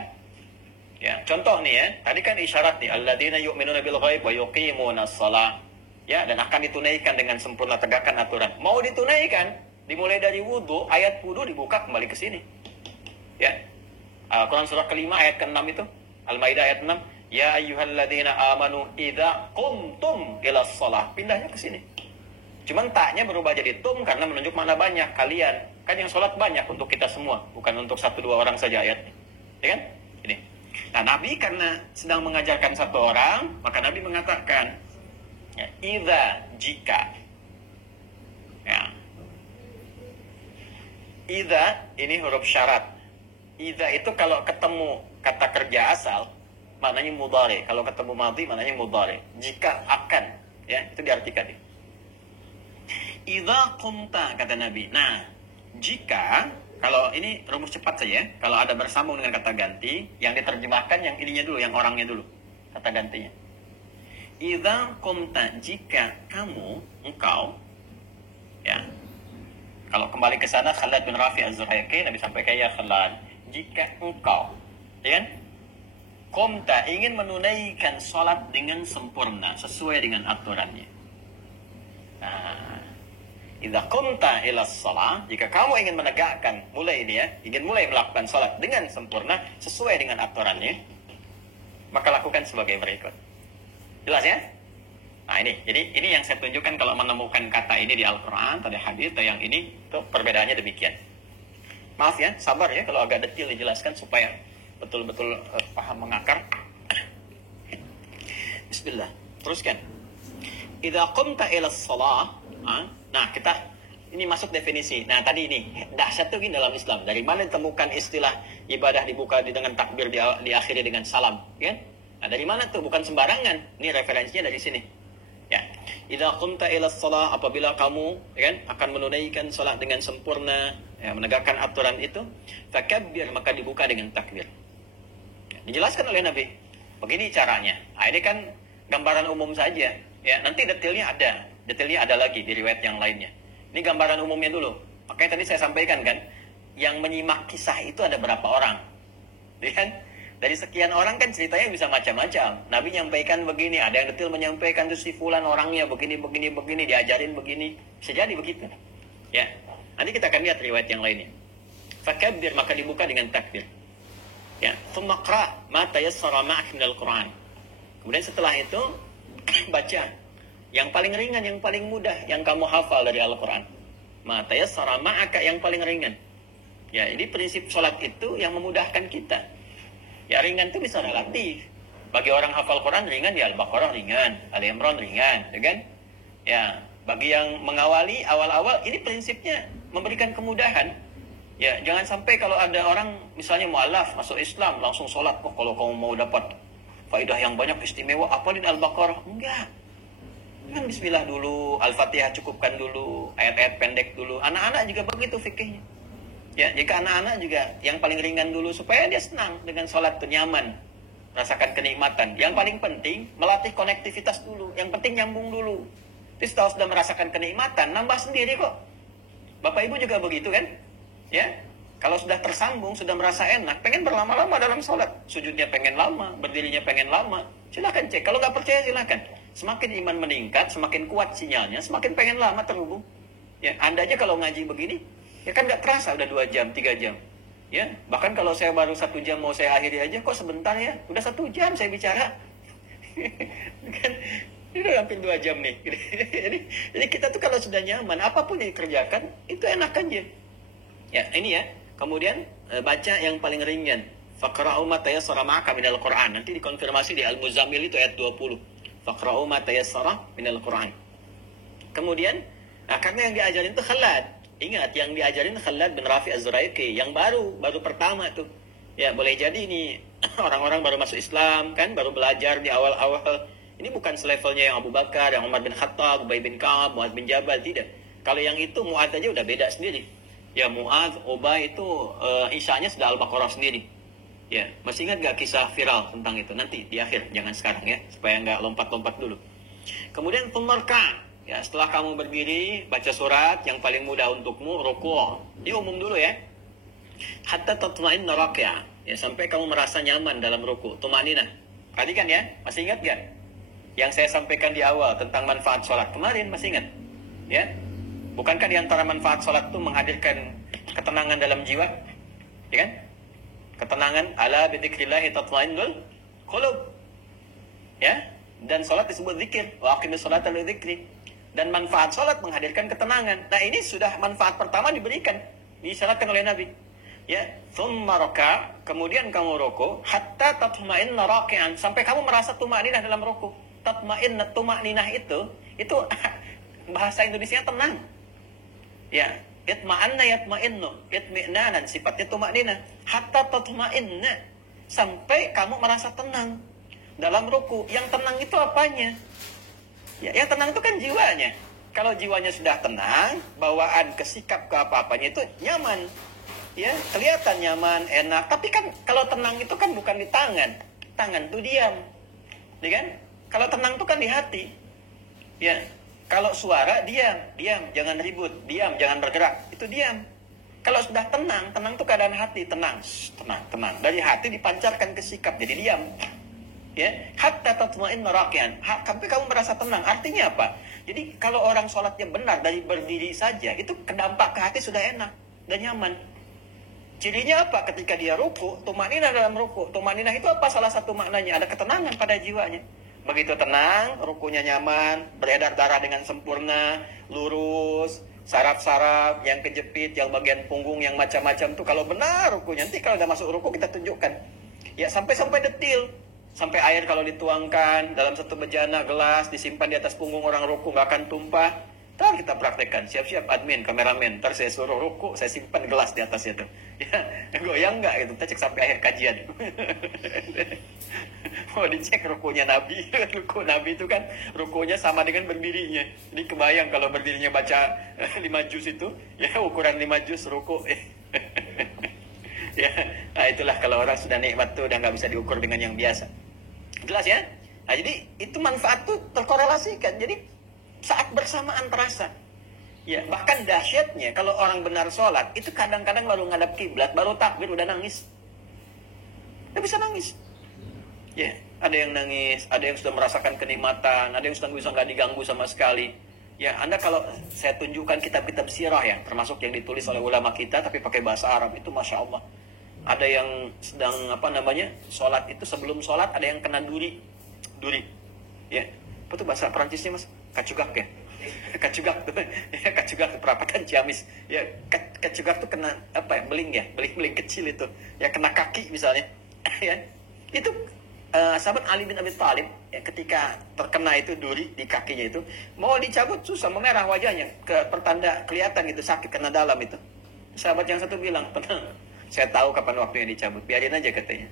Ya, contoh nih ya, tadi kan isyarat nih, alladzina yu'minuna bil ghaib wa yuqimunas shalah. Ya, dan akan ditunaikan dengan sempurna, tegakkan aturan. Mau ditunaikan, dimulai dari wudu, ayat wudu dibuka kembali ke sini. Ya. Quran surah ke-5 ayat ke-6 itu, Al-Maidah ayat 6, ya ayyuhalladzina amanu idza qumtum ilas shalah. Pindahnya ke sini. Cuman taknya berubah jadi tum karena menunjuk mana banyak kalian. Kan yang sholat banyak untuk kita semua, bukan untuk 1-2 orang saja ayatnya. Ya kan? Ini. Nah, Nabi karena sedang mengajarkan 1 orang, maka Nabi mengatakan, ya, idza, jika. Ya. Idza ini huruf syarat. Idza itu kalau ketemu kata kerja asal, maknanya mudhari. Kalau ketemu madhi, maknanya mudhari. Jika akan, ya, itu diartikan. Idza qumta, kata Nabi. Nah, jika, kalau ini rumus cepat saja, kalau ada bersambung dengan kata ganti, yang diterjemahkan yang ininya dulu, yang orangnya dulu, kata gantinya. Idza qumta, jika kamu, engkau, ya. Kalau kembali ke sana, Khalad bin Rafi Az-Zurayqi, Nabi sampaikan, ya Khalad, jika engkau, ya kan, qumta, ingin menunaikan sholat dengan sempurna, sesuai dengan aturannya. Nah, idza qumta ila shalah, jika kamu ingin menegakkan, mulai ini ya, ingin mulai melakukan sholat dengan sempurna, sesuai dengan aturannya, maka lakukan sebagai berikut. Jelas ya? Nah ini, jadi ini yang saya tunjukkan kalau menemukan kata ini di Al-Quran, atau di hadis, atau yang ini, tuh perbedaannya demikian. Maaf ya, sabar ya, kalau agak detail dijelaskan supaya betul-betul paham mengakar. Bismillah, teruskan. Idza qumta ila shalah, nah kita ini masuk definisi. Nah tadi ini dahsyat tuh gini dalam Islam. Dari mana ditemukan istilah ibadah dibuka dengan takbir, diakhiri dengan salam, ya? Nah dari mana tuh? Bukan sembarangan. Ini referensinya dari sini. Ya, idza qumta ila shalah, apabila kamu, ya kan, akan menunaikan salat dengan sempurna, ya, menegakkan aturan itu, fakabbir, maka dibuka dengan takbir. Ya, dijelaskan oleh Nabi. Begini caranya. Nah, ini kan gambaran umum saja. Ya, nanti detailnya ada lagi di riwayat yang lainnya. Ini gambaran umumnya dulu. Makanya tadi saya sampaikan kan, yang menyimak kisah itu ada berapa orang, ya kan? Dari sekian orang kan ceritanya bisa macam-macam. Nabi nyampaikan begini, ada yang detail menyampaikan tuh si fulan orangnya begini, diajarin begini. Bisa jadi begitu. Ya. Nanti kita akan lihat riwayat yang lainnya. Fakabbir, maka dibuka dengan takbir. Ya, tsumma qra' ma tayassara ma'ak minal Qur'an. Kemudian setelah itu baca Yang paling ringan, yang paling mudah, yang kamu hafal dari Al-Quran. Ma tayassara ma'aka, yang paling ringan. Ya, ini prinsip sholat itu yang memudahkan kita. Ya, ringan itu bisa relatif. Bagi orang hafal Quran ringan, ya Al-Baqarah ringan, Ali Imran ringan, ya kan? Ya, bagi yang mengawali awal-awal, ini prinsipnya memberikan kemudahan. Ya, jangan sampai kalau ada orang misalnya mu'alaf masuk Islam langsung sholat. Oh, kalau kamu mau dapat faedah yang banyak istimewa, apalin Al-Baqarah. Enggak. Kan bismillah dulu, Al-Fatihah cukupkan dulu, ayat-ayat pendek dulu. Anak-anak juga begitu fikihnya. Ya, jika anak-anak juga yang paling ringan dulu supaya dia senang dengan sholat itu nyaman, rasakan kenikmatan. Yang paling penting melatih konektivitas dulu. Yang penting nyambung dulu. Terus setelah sudah merasakan kenikmatan, nambah sendiri kok. Bapak Ibu juga begitu kan? Ya, kalau sudah tersambung, sudah merasa enak, pengen berlama-lama dalam sholat. Sujudnya pengen lama, berdirinya pengen lama. Silakan cek. Kalau nggak percaya silakan. Semakin iman meningkat, semakin kuat sinyalnya, semakin pengen lama terhubung. Ya, Anda aja kalau ngaji begini, ya kan nggak terasa udah 2 jam, 3 jam. Ya, bahkan kalau saya baru 1 jam mau saya akhiri aja, kok sebentar ya, udah 1 jam saya bicara. Kan, ini udah hampir 2 jam nih. Jadi kita tuh kalau sudah nyaman, apapun yang dikerjakan, itu enak aja. Ya, ini ya. Kemudian baca yang paling ringan. Faqra'u ma tayassara ma'aka minal Qur'an. Nanti dikonfirmasi di Al-Muzammil itu ayat 20. Faqra'u ma tayassara minal Qur'an. Kemudian, nah karena yang diajarin itu Khalad. Ingat, yang diajarin Khalad bin Rafi Az-Zuraiki. Yang baru pertama tuh. Ya, boleh jadi ini orang-orang baru masuk Islam, kan? Baru belajar di awal-awal. Ini bukan selevelnya yang Abu Bakar, yang Umar bin Khattab, Ubay bin Ka'ab, Mu'adz bin Jabal. Tidak. Kalau yang itu, Mu'adz aja udah beda sendiri. Ya, Mu'adz, Ubay itu isyanya sudah Al-Baqarah sendiri. Ya, masih ingat gak kisah viral tentang itu? Nanti di akhir, jangan sekarang ya, supaya nggak lompat-lompat dulu. Kemudian tumarka, ya setelah kamu berdiri baca surat yang paling mudah untukmu, ruku'. Ini umum dulu ya. Hatta tatma'inna raki'a, ya sampai kamu merasa nyaman dalam ruku'. Tumaninah. Perhatikan ya, masih ingat gak? Yang saya sampaikan di awal tentang manfaat sholat kemarin, masih ingat? Ya. Bukankah di antara manfaat sholat itu menghadirkan ketenangan dalam jiwa? Ya kan? Ketenangan, ala bidzikrillahi tatmainnul qulub. Ya, dan sholat disebut zikir. Wa aqimis sholata lidzikri. Dan manfaat sholat menghadirkan ketenangan. Nah, ini sudah manfaat pertama diberikan, disyaratkan oleh Nabi. Ya, tsumma raka, kemudian kamu ruku, hatta tatma'inna raki'an, sampai kamu merasa tumakninah dalam ruku. Tatma'inna, tumakninah itu bahasa Indonesia tenang. Ya, itma'anna yatma'innu, itmi'nanan, sifatnya tumakninah. Hatta tatma'inna, sampai kamu merasa tenang dalam ruku. Yang tenang itu apanya? Ya, yang tenang itu kan jiwanya. Kalau jiwanya sudah tenang, bawaan ke sikap ke apa-apanya itu nyaman. Ya, kelihatan nyaman, enak. Tapi kan kalau tenang itu kan bukan di tangan. Tangan itu diam. Ya kan? Kalau tenang itu kan di hati. Ya. Kalau suara diam, jangan ribut, diam, jangan bergerak, itu diam. Kalau sudah tenang itu keadaan hati, tenang. Dari hati dipancarkan ke sikap, jadi diam. Ya, hatta tatma'inna raki'an, sampai kamu merasa tenang. Artinya apa? Jadi kalau orang sholatnya benar dari berdiri saja, itu kedampak ke hati sudah enak dan nyaman. Cirinya apa? Ketika dia ruku, tumakninah dalam ruku. Tumakninah itu apa? Salah satu maknanya ada ketenangan pada jiwanya. Begitu tenang, rukunya nyaman, beredar darah dengan sempurna, lurus, saraf-saraf yang kejepit, yang bagian punggung yang macam-macam tuh kalau benar rukunya. Nanti kalau udah masuk ruku kita tunjukkan. Ya, sampai detil. Sampai air kalau dituangkan dalam satu bejana gelas disimpan di atas punggung orang ruku nggak akan tumpah. Ntar kita praktekkan, siap-siap admin, kameramen. Ntar saya suruh ruku, saya simpan gelas di atasnya tuh. Ya, goyang nggak gitu, kita cek sampai akhir kajian. Mau dicek rukunya Nabi. Ruku Nabi itu kan rukunya sama dengan berdirinya. Jadi kebayang kalau berdirinya baca 5 juz itu, ya ukuran 5 juz ruku. Ya, nah itulah kalau orang sudah nikmat tuh udah nggak bisa diukur dengan yang biasa. Jelas ya? Nah, jadi itu manfaat tuh terkorelasikan. Jadi saat bersamaan terasa. Ya, bahkan dahsyatnya kalau orang benar sholat itu kadang-kadang baru ngadap kiblat, baru takbir udah nangis. Udah bisa nangis. Ya, ada yang nangis, ada yang sudah merasakan kenikmatan, ada yang sudah bisa nggak diganggu sama sekali. Ya, Anda kalau saya tunjukkan kitab-kitab sirah ya, termasuk yang ditulis oleh ulama kita tapi pakai bahasa Arab itu Masya Allah. Ada yang sedang sholat itu sebelum sholat ada yang kena duri. Ya, apa tuh bahasa Perancisnya mas? Kacugak ya. Kacugak tuh, ya, kacugak perapatan Ciamis. Ya, kacugak tuh kena apa ya? Beling kecil itu. Ya kena kaki misalnya. Ya. Itu sahabat Ali bin Abi Thalib ya, ketika terkena itu duri di kakinya itu, mau dicabut susah, memerah wajahnya, pertanda kelihatan gitu sakit kena dalam itu. Sahabat yang satu bilang, "Tenang, saya tahu kapan waktunya dicabut, biarin aja," katanya.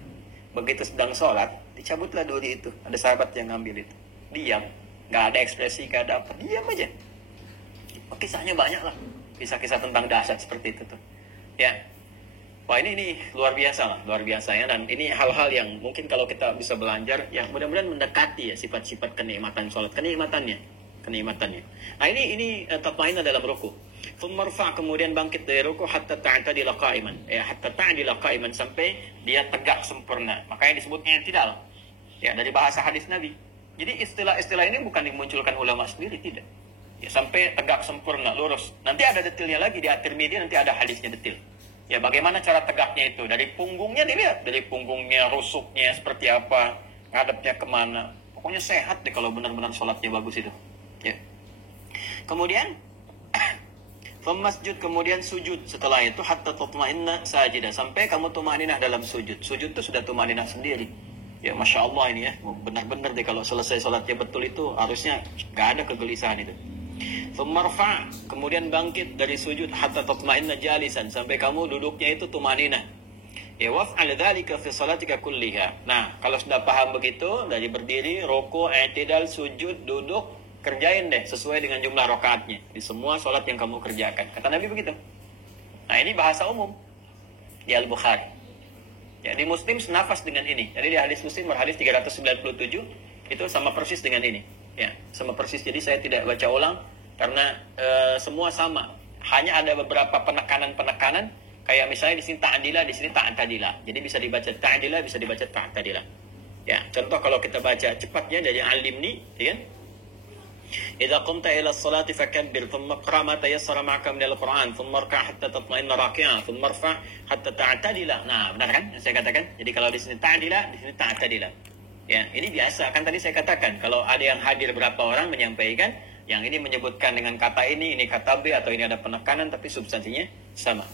Begitu sedang sholat, dicabutlah duri itu. Ada sahabat yang ngambil itu. Diam, nggak ada ekspresi, nggak ada apa, diam aja. Kisahnya banyak lah, kisah-kisah tentang dahsyat seperti itu tuh. Ya, wah ini luar biasa lah, luar biasa ya. Dan ini hal-hal yang mungkin kalau kita bisa belajar, ya mudah-mudahan mendekati ya sifat-sifat kenikmatan sholat, kenikmatannya. Nah ini tatma'inna dalam ruku. Marfa, kemudian bangkit dari ruku hatta ta'tadila qa'iman. Ya, hatta ta'tadila qa'iman, sampai dia tegak sempurna. Makanya disebutnya i'tidal. Ya, dari bahasa hadis Nabi. Jadi istilah-istilah ini bukan dimunculkan ulama sendiri, tidak. Ya, sampai tegak sempurna, lurus. Nanti ada detailnya lagi di At-Tirmidzi, nanti ada hadisnya detail. Ya, bagaimana cara tegaknya itu? Dari punggungnya dilihat, dari punggungnya, rusuknya seperti apa, ngadepnya kemana. Pokoknya sehat deh kalau benar-benar sholatnya bagus itu. Ya. Kemudian masjud, kemudian sujud. Setelah itu hatta tatma'inna sajidah, sampai kamu tumaninah dalam sujud. Sujud itu sudah tumaninah sendiri. Ya, Masya Allah ini ya, benar-benar deh kalau selesai sholatnya betul itu harusnya gak ada kegelisahan itu. Marfa, kemudian bangkit dari sujud hatta tatma'inna jalisan, sampai kamu duduknya itu tumaninah. Ya, waf'al dzalika fi salatika kulliha. Nah, kalau sudah paham begitu, dari berdiri, ruku', i'tidal, sujud, duduk, kerjain deh sesuai dengan jumlah rakaatnya di semua sholat yang kamu kerjakan. Kata Nabi begitu. Nah, ini bahasa umum di Al-Bukhari. Ya, di Muslim senafas dengan ini. Jadi di hadis Muslim hadis 397 itu sama persis dengan ini. Ya, sama persis. Jadi saya tidak baca ulang karena semua sama. Hanya ada beberapa penekanan-penekanan, kayak misalnya di sini ta'dila, di sini ta'tadila. Jadi bisa dibaca ta'dila, bisa dibaca ta'tadila. Ya, contoh kalau kita baca cepatnya dari Al-Limni, ya kan? إذا قمت إلى الصلاة فكبر ثم اقرأ ما تيسر معك من القرآن ثم اركع حتى تطمئن راكعا ثم ارفع حتى تعتدل. Nah, benar kan? Saya katakan. Jadi kalau di sini ta'dila, di sini ta'tadila. Ya, ini biasa kan tadi saya katakan. Kalau ada yang hadir berapa orang menyampaikan, yang ini menyebutkan dengan kata ini kata B, atau ini ada penekanan tapi substansinya sama.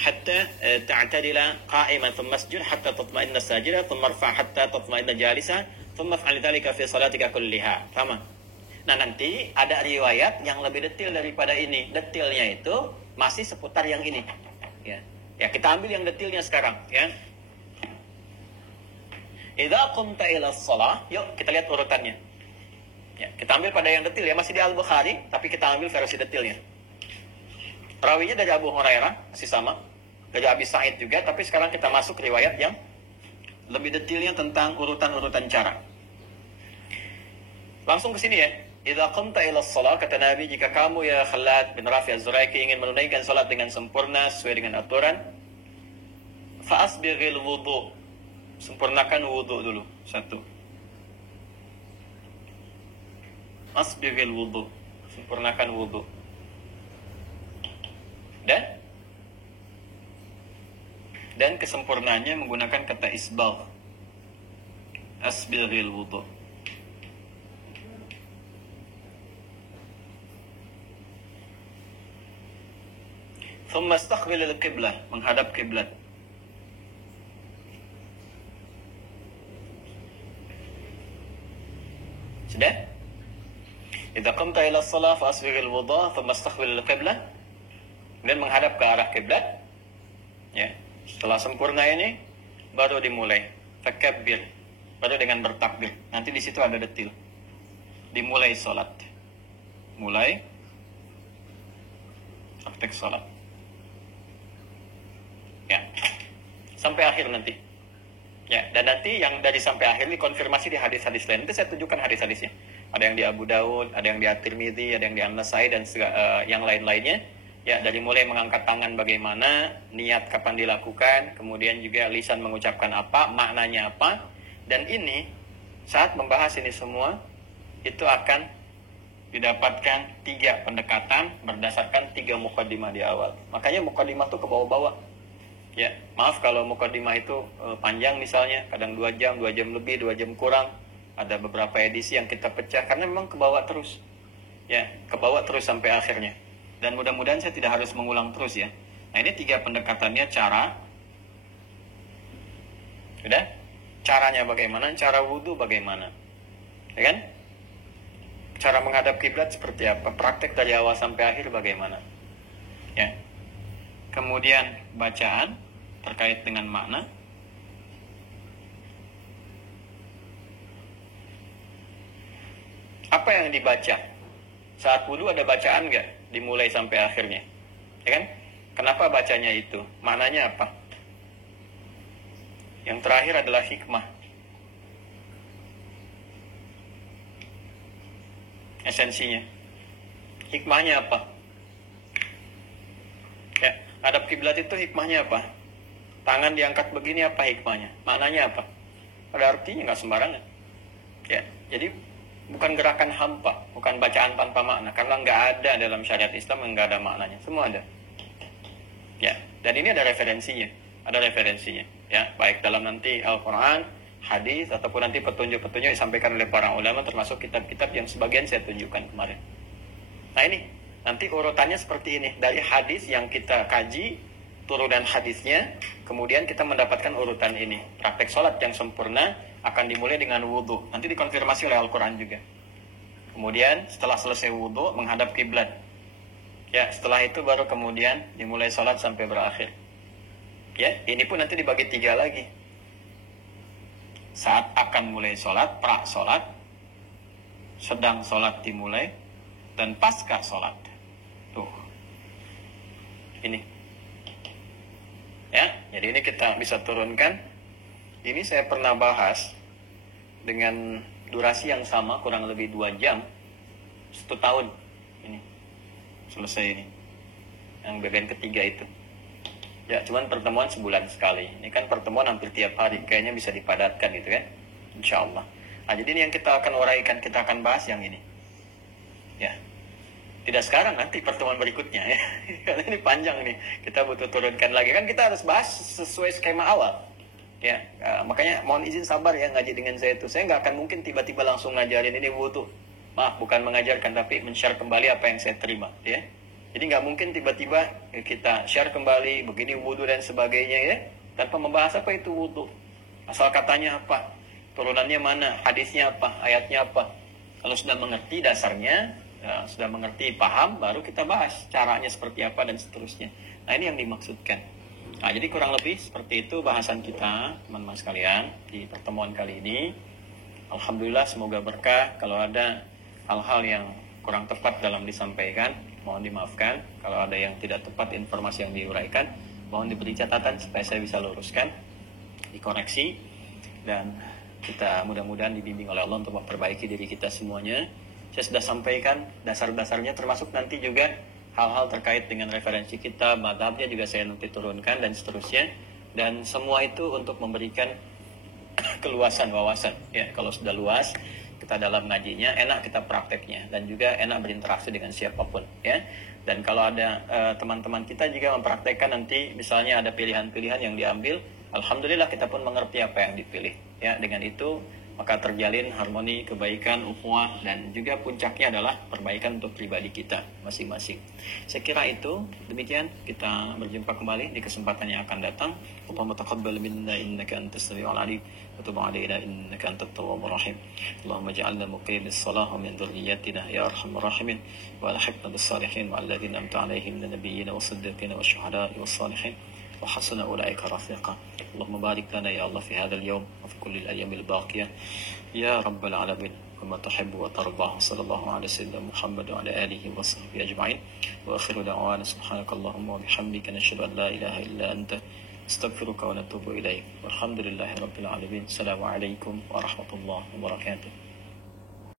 Hatta ta'tadila qa'iman thumma masjud hatta tatma'inna sajida thumma irfa' hatta tatma'inna jalisa thumma fa'al dhalika fi salatika kulliha. Sama. Nah, nanti ada riwayat yang lebih detail daripada ini. Detailnya itu masih seputar yang ini. Ya, kita ambil yang detailnya sekarang. Ya. Idza qumta ila shalah, yuk kita lihat urutannya. Ya, kita ambil pada yang detail ya, masih di Al-Bukhari, tapi kita ambil versi detailnya. Rawinya dari Abu Hurairah, masih sama. Dari Abi Sa'id juga, tapi sekarang kita masuk riwayat yang lebih detailnya tentang urutan-urutan cara. Langsung ke sini ya. Idza qumta ila shalah, kata Nabi, jika kamu ya Khalad bin Rafi' Az-Zuraiki ingin menunaikan salat dengan sempurna sesuai dengan aturan, fa asbighil wudu, sempurnakan wudu dulu. Satu, asbighil wudu, sempurnakan wudu. Dan kesempurnaannya menggunakan kata isbagh. Asbighil wudu. Thumma istaqbil al-qiblah, menghadap kiblat. Sudah? Idza qamta ila shalah fa asbigh al-wudu' thumma istaqbil al-qiblah. Dan menghadap ke arah kiblat. Ya. Setelah sempurna ini baru dimulai fakabbir, baru dengan bertakbir. Nanti di situ ada detil. Dimulai salat. Mulai praktek salat. Ya, sampai akhir nanti. Ya, dan nanti yang dari sampai akhir ini konfirmasi di hadis-hadis lain. Nanti saya tunjukkan hadis-hadisnya. Ada yang di Abu Daud, ada yang di At-Tirmidzi, ada yang di An-Nasai, dan yang lain-lainnya. Ya, dari mulai mengangkat tangan bagaimana, niat kapan dilakukan, kemudian juga lisan mengucapkan apa, maknanya apa. Dan ini, saat membahas ini semua, itu akan didapatkan 3 pendekatan berdasarkan 3 muqaddimah di awal. Makanya muqaddimah itu ke bawah-bawah. Ya, maaf kalau mukadimah itu panjang misalnya, kadang 2 jam lebih, 2 jam kurang. Ada beberapa edisi yang kita pecah karena memang ke bawah terus. Ya, kebawa terus sampai akhirnya. Dan mudah-mudahan saya tidak harus mengulang terus ya. Nah, ini 3 pendekatannya cara. Sudah? Caranya bagaimana? Cara wudhu bagaimana? Ya kan? Cara menghadap kiblat seperti apa? Praktek dari awal sampai akhir bagaimana? Ya. Kemudian bacaan terkait dengan makna. Apa yang dibaca? Saat wudhu ada bacaan nggak? Dimulai sampai akhirnya. Ya kan? Kenapa bacanya itu? Maknanya apa? Yang terakhir adalah hikmah. Esensinya. Hikmahnya apa? Ya, hadap kiblat itu hikmahnya apa? Tangan diangkat begini apa hikmahnya? Maknanya apa? Pada artinya nggak sembarangan. Ya, jadi bukan gerakan hampa, bukan bacaan tanpa makna. Karena nggak ada dalam syariat Islam yang nggak ada maknanya. Semua ada. Ya, dan ini ada referensinya. Ada referensinya. Ya, baik dalam nanti Al-Quran, hadis, ataupun nanti petunjuk-petunjuk yang disampaikan oleh para ulama, termasuk kitab-kitab yang sebagian saya tunjukkan kemarin. Nah ini, nanti urutannya seperti ini. Dari hadis yang kita kaji, turunan hadisnya, kemudian kita mendapatkan urutan ini. Praktek sholat yang sempurna akan dimulai dengan wudhu. Nanti dikonfirmasi oleh Al-Quran juga. Kemudian setelah selesai wudhu, menghadap kiblat. Ya, setelah itu baru kemudian dimulai sholat sampai berakhir. Ya, ini pun nanti dibagi 3 lagi. Saat akan mulai sholat, pra sholat, sedang sholat dimulai, dan pasca sholat. Tuh. Ini. Ya, jadi ini kita bisa turunkan. Ini saya pernah bahas dengan durasi yang sama, kurang lebih 2 jam, 1 tahun. Ini. Selesai ini. Yang bagian ketiga itu. Ya, cuman pertemuan sebulan sekali. Ini kan pertemuan hampir tiap hari. Kayaknya bisa dipadatkan gitu kan. Insya Allah. Nah, jadi ini yang kita akan uraikan. Kita akan bahas yang ini. Ya. Tidak sekarang, nanti pertemuan berikutnya ya. Karena ini panjang nih. Kita butuh turunkan lagi. Kan kita harus bahas sesuai skema awal. Ya. Makanya mohon izin sabar ya ngaji dengan saya itu. Saya nggak akan mungkin tiba-tiba langsung ngajarin ini wudhu. Maaf, bukan mengajarkan, tapi men-share kembali apa yang saya terima. Ya. Jadi nggak mungkin tiba-tiba kita share kembali begini wudhu dan sebagainya ya, tanpa membahas apa itu wudhu, asal katanya apa, turunannya mana, hadisnya apa, ayatnya apa. Kalau sudah mengerti dasarnya, ya, sudah mengerti, paham, baru kita bahas caranya seperti apa dan seterusnya. Nah ini yang dimaksudkan. Nah jadi kurang lebih seperti itu bahasan kita teman-teman sekalian di pertemuan kali ini. Alhamdulillah semoga berkah. Kalau ada hal-hal yang kurang tepat dalam disampaikan, mohon dimaafkan. Kalau ada yang tidak tepat informasi yang diuraikan, mohon diberi catatan supaya saya bisa luruskan, dikoreksi, dan kita mudah-mudahan dibimbing oleh Allah untuk memperbaiki diri kita semuanya. Saya sudah sampaikan dasar-dasarnya, termasuk nanti juga hal-hal terkait dengan referensi kita, madhabnya juga saya nanti turunkan dan seterusnya. Dan semua itu untuk memberikan keluasan wawasan. Ya, kalau sudah luas kita dalam ngajinya, enak kita prakteknya, dan juga enak berinteraksi dengan siapapun ya. Dan kalau ada teman-teman kita juga mempraktekkan, nanti misalnya ada pilihan-pilihan yang diambil, alhamdulillah kita pun mengerti apa yang dipilih ya. Dengan itu maka terjalin harmoni, kebaikan, ukhuwah, dan juga puncaknya adalah perbaikan untuk pribadi kita masing-masing. Saya kira itu demikian, kita berjumpa kembali di kesempatan yang akan datang. Allahumma taqabbal minna innaka antas samiul alim wa tub 'alaina innaka antat tawwabur rahim. Allahumma ij'alna muqimis shalah wa min dhurriyyatina ya arhamar rahimin, wa alhiqna bis salihin wa alladhina amta 'alaihim min nabiyyin wa siddiqin wa syuhada'i was salihin وحسن أولئك رفيقا. اللهم بارك لنا يا الله في هذا اليوم وفي كل الأيام الباقية يا رب العالمين كما تحب وترضى. صلى الله على سيدنا محمد وعلى آله وصحبه أجمعين وآخر دعوانا سبحانك اللهم وبحمدك نشهد أن لا إله إلا أنت استغفرك ونتوب إليك والحمد لله رب العالمين. السلام عليكم ورحمة الله وبركاته.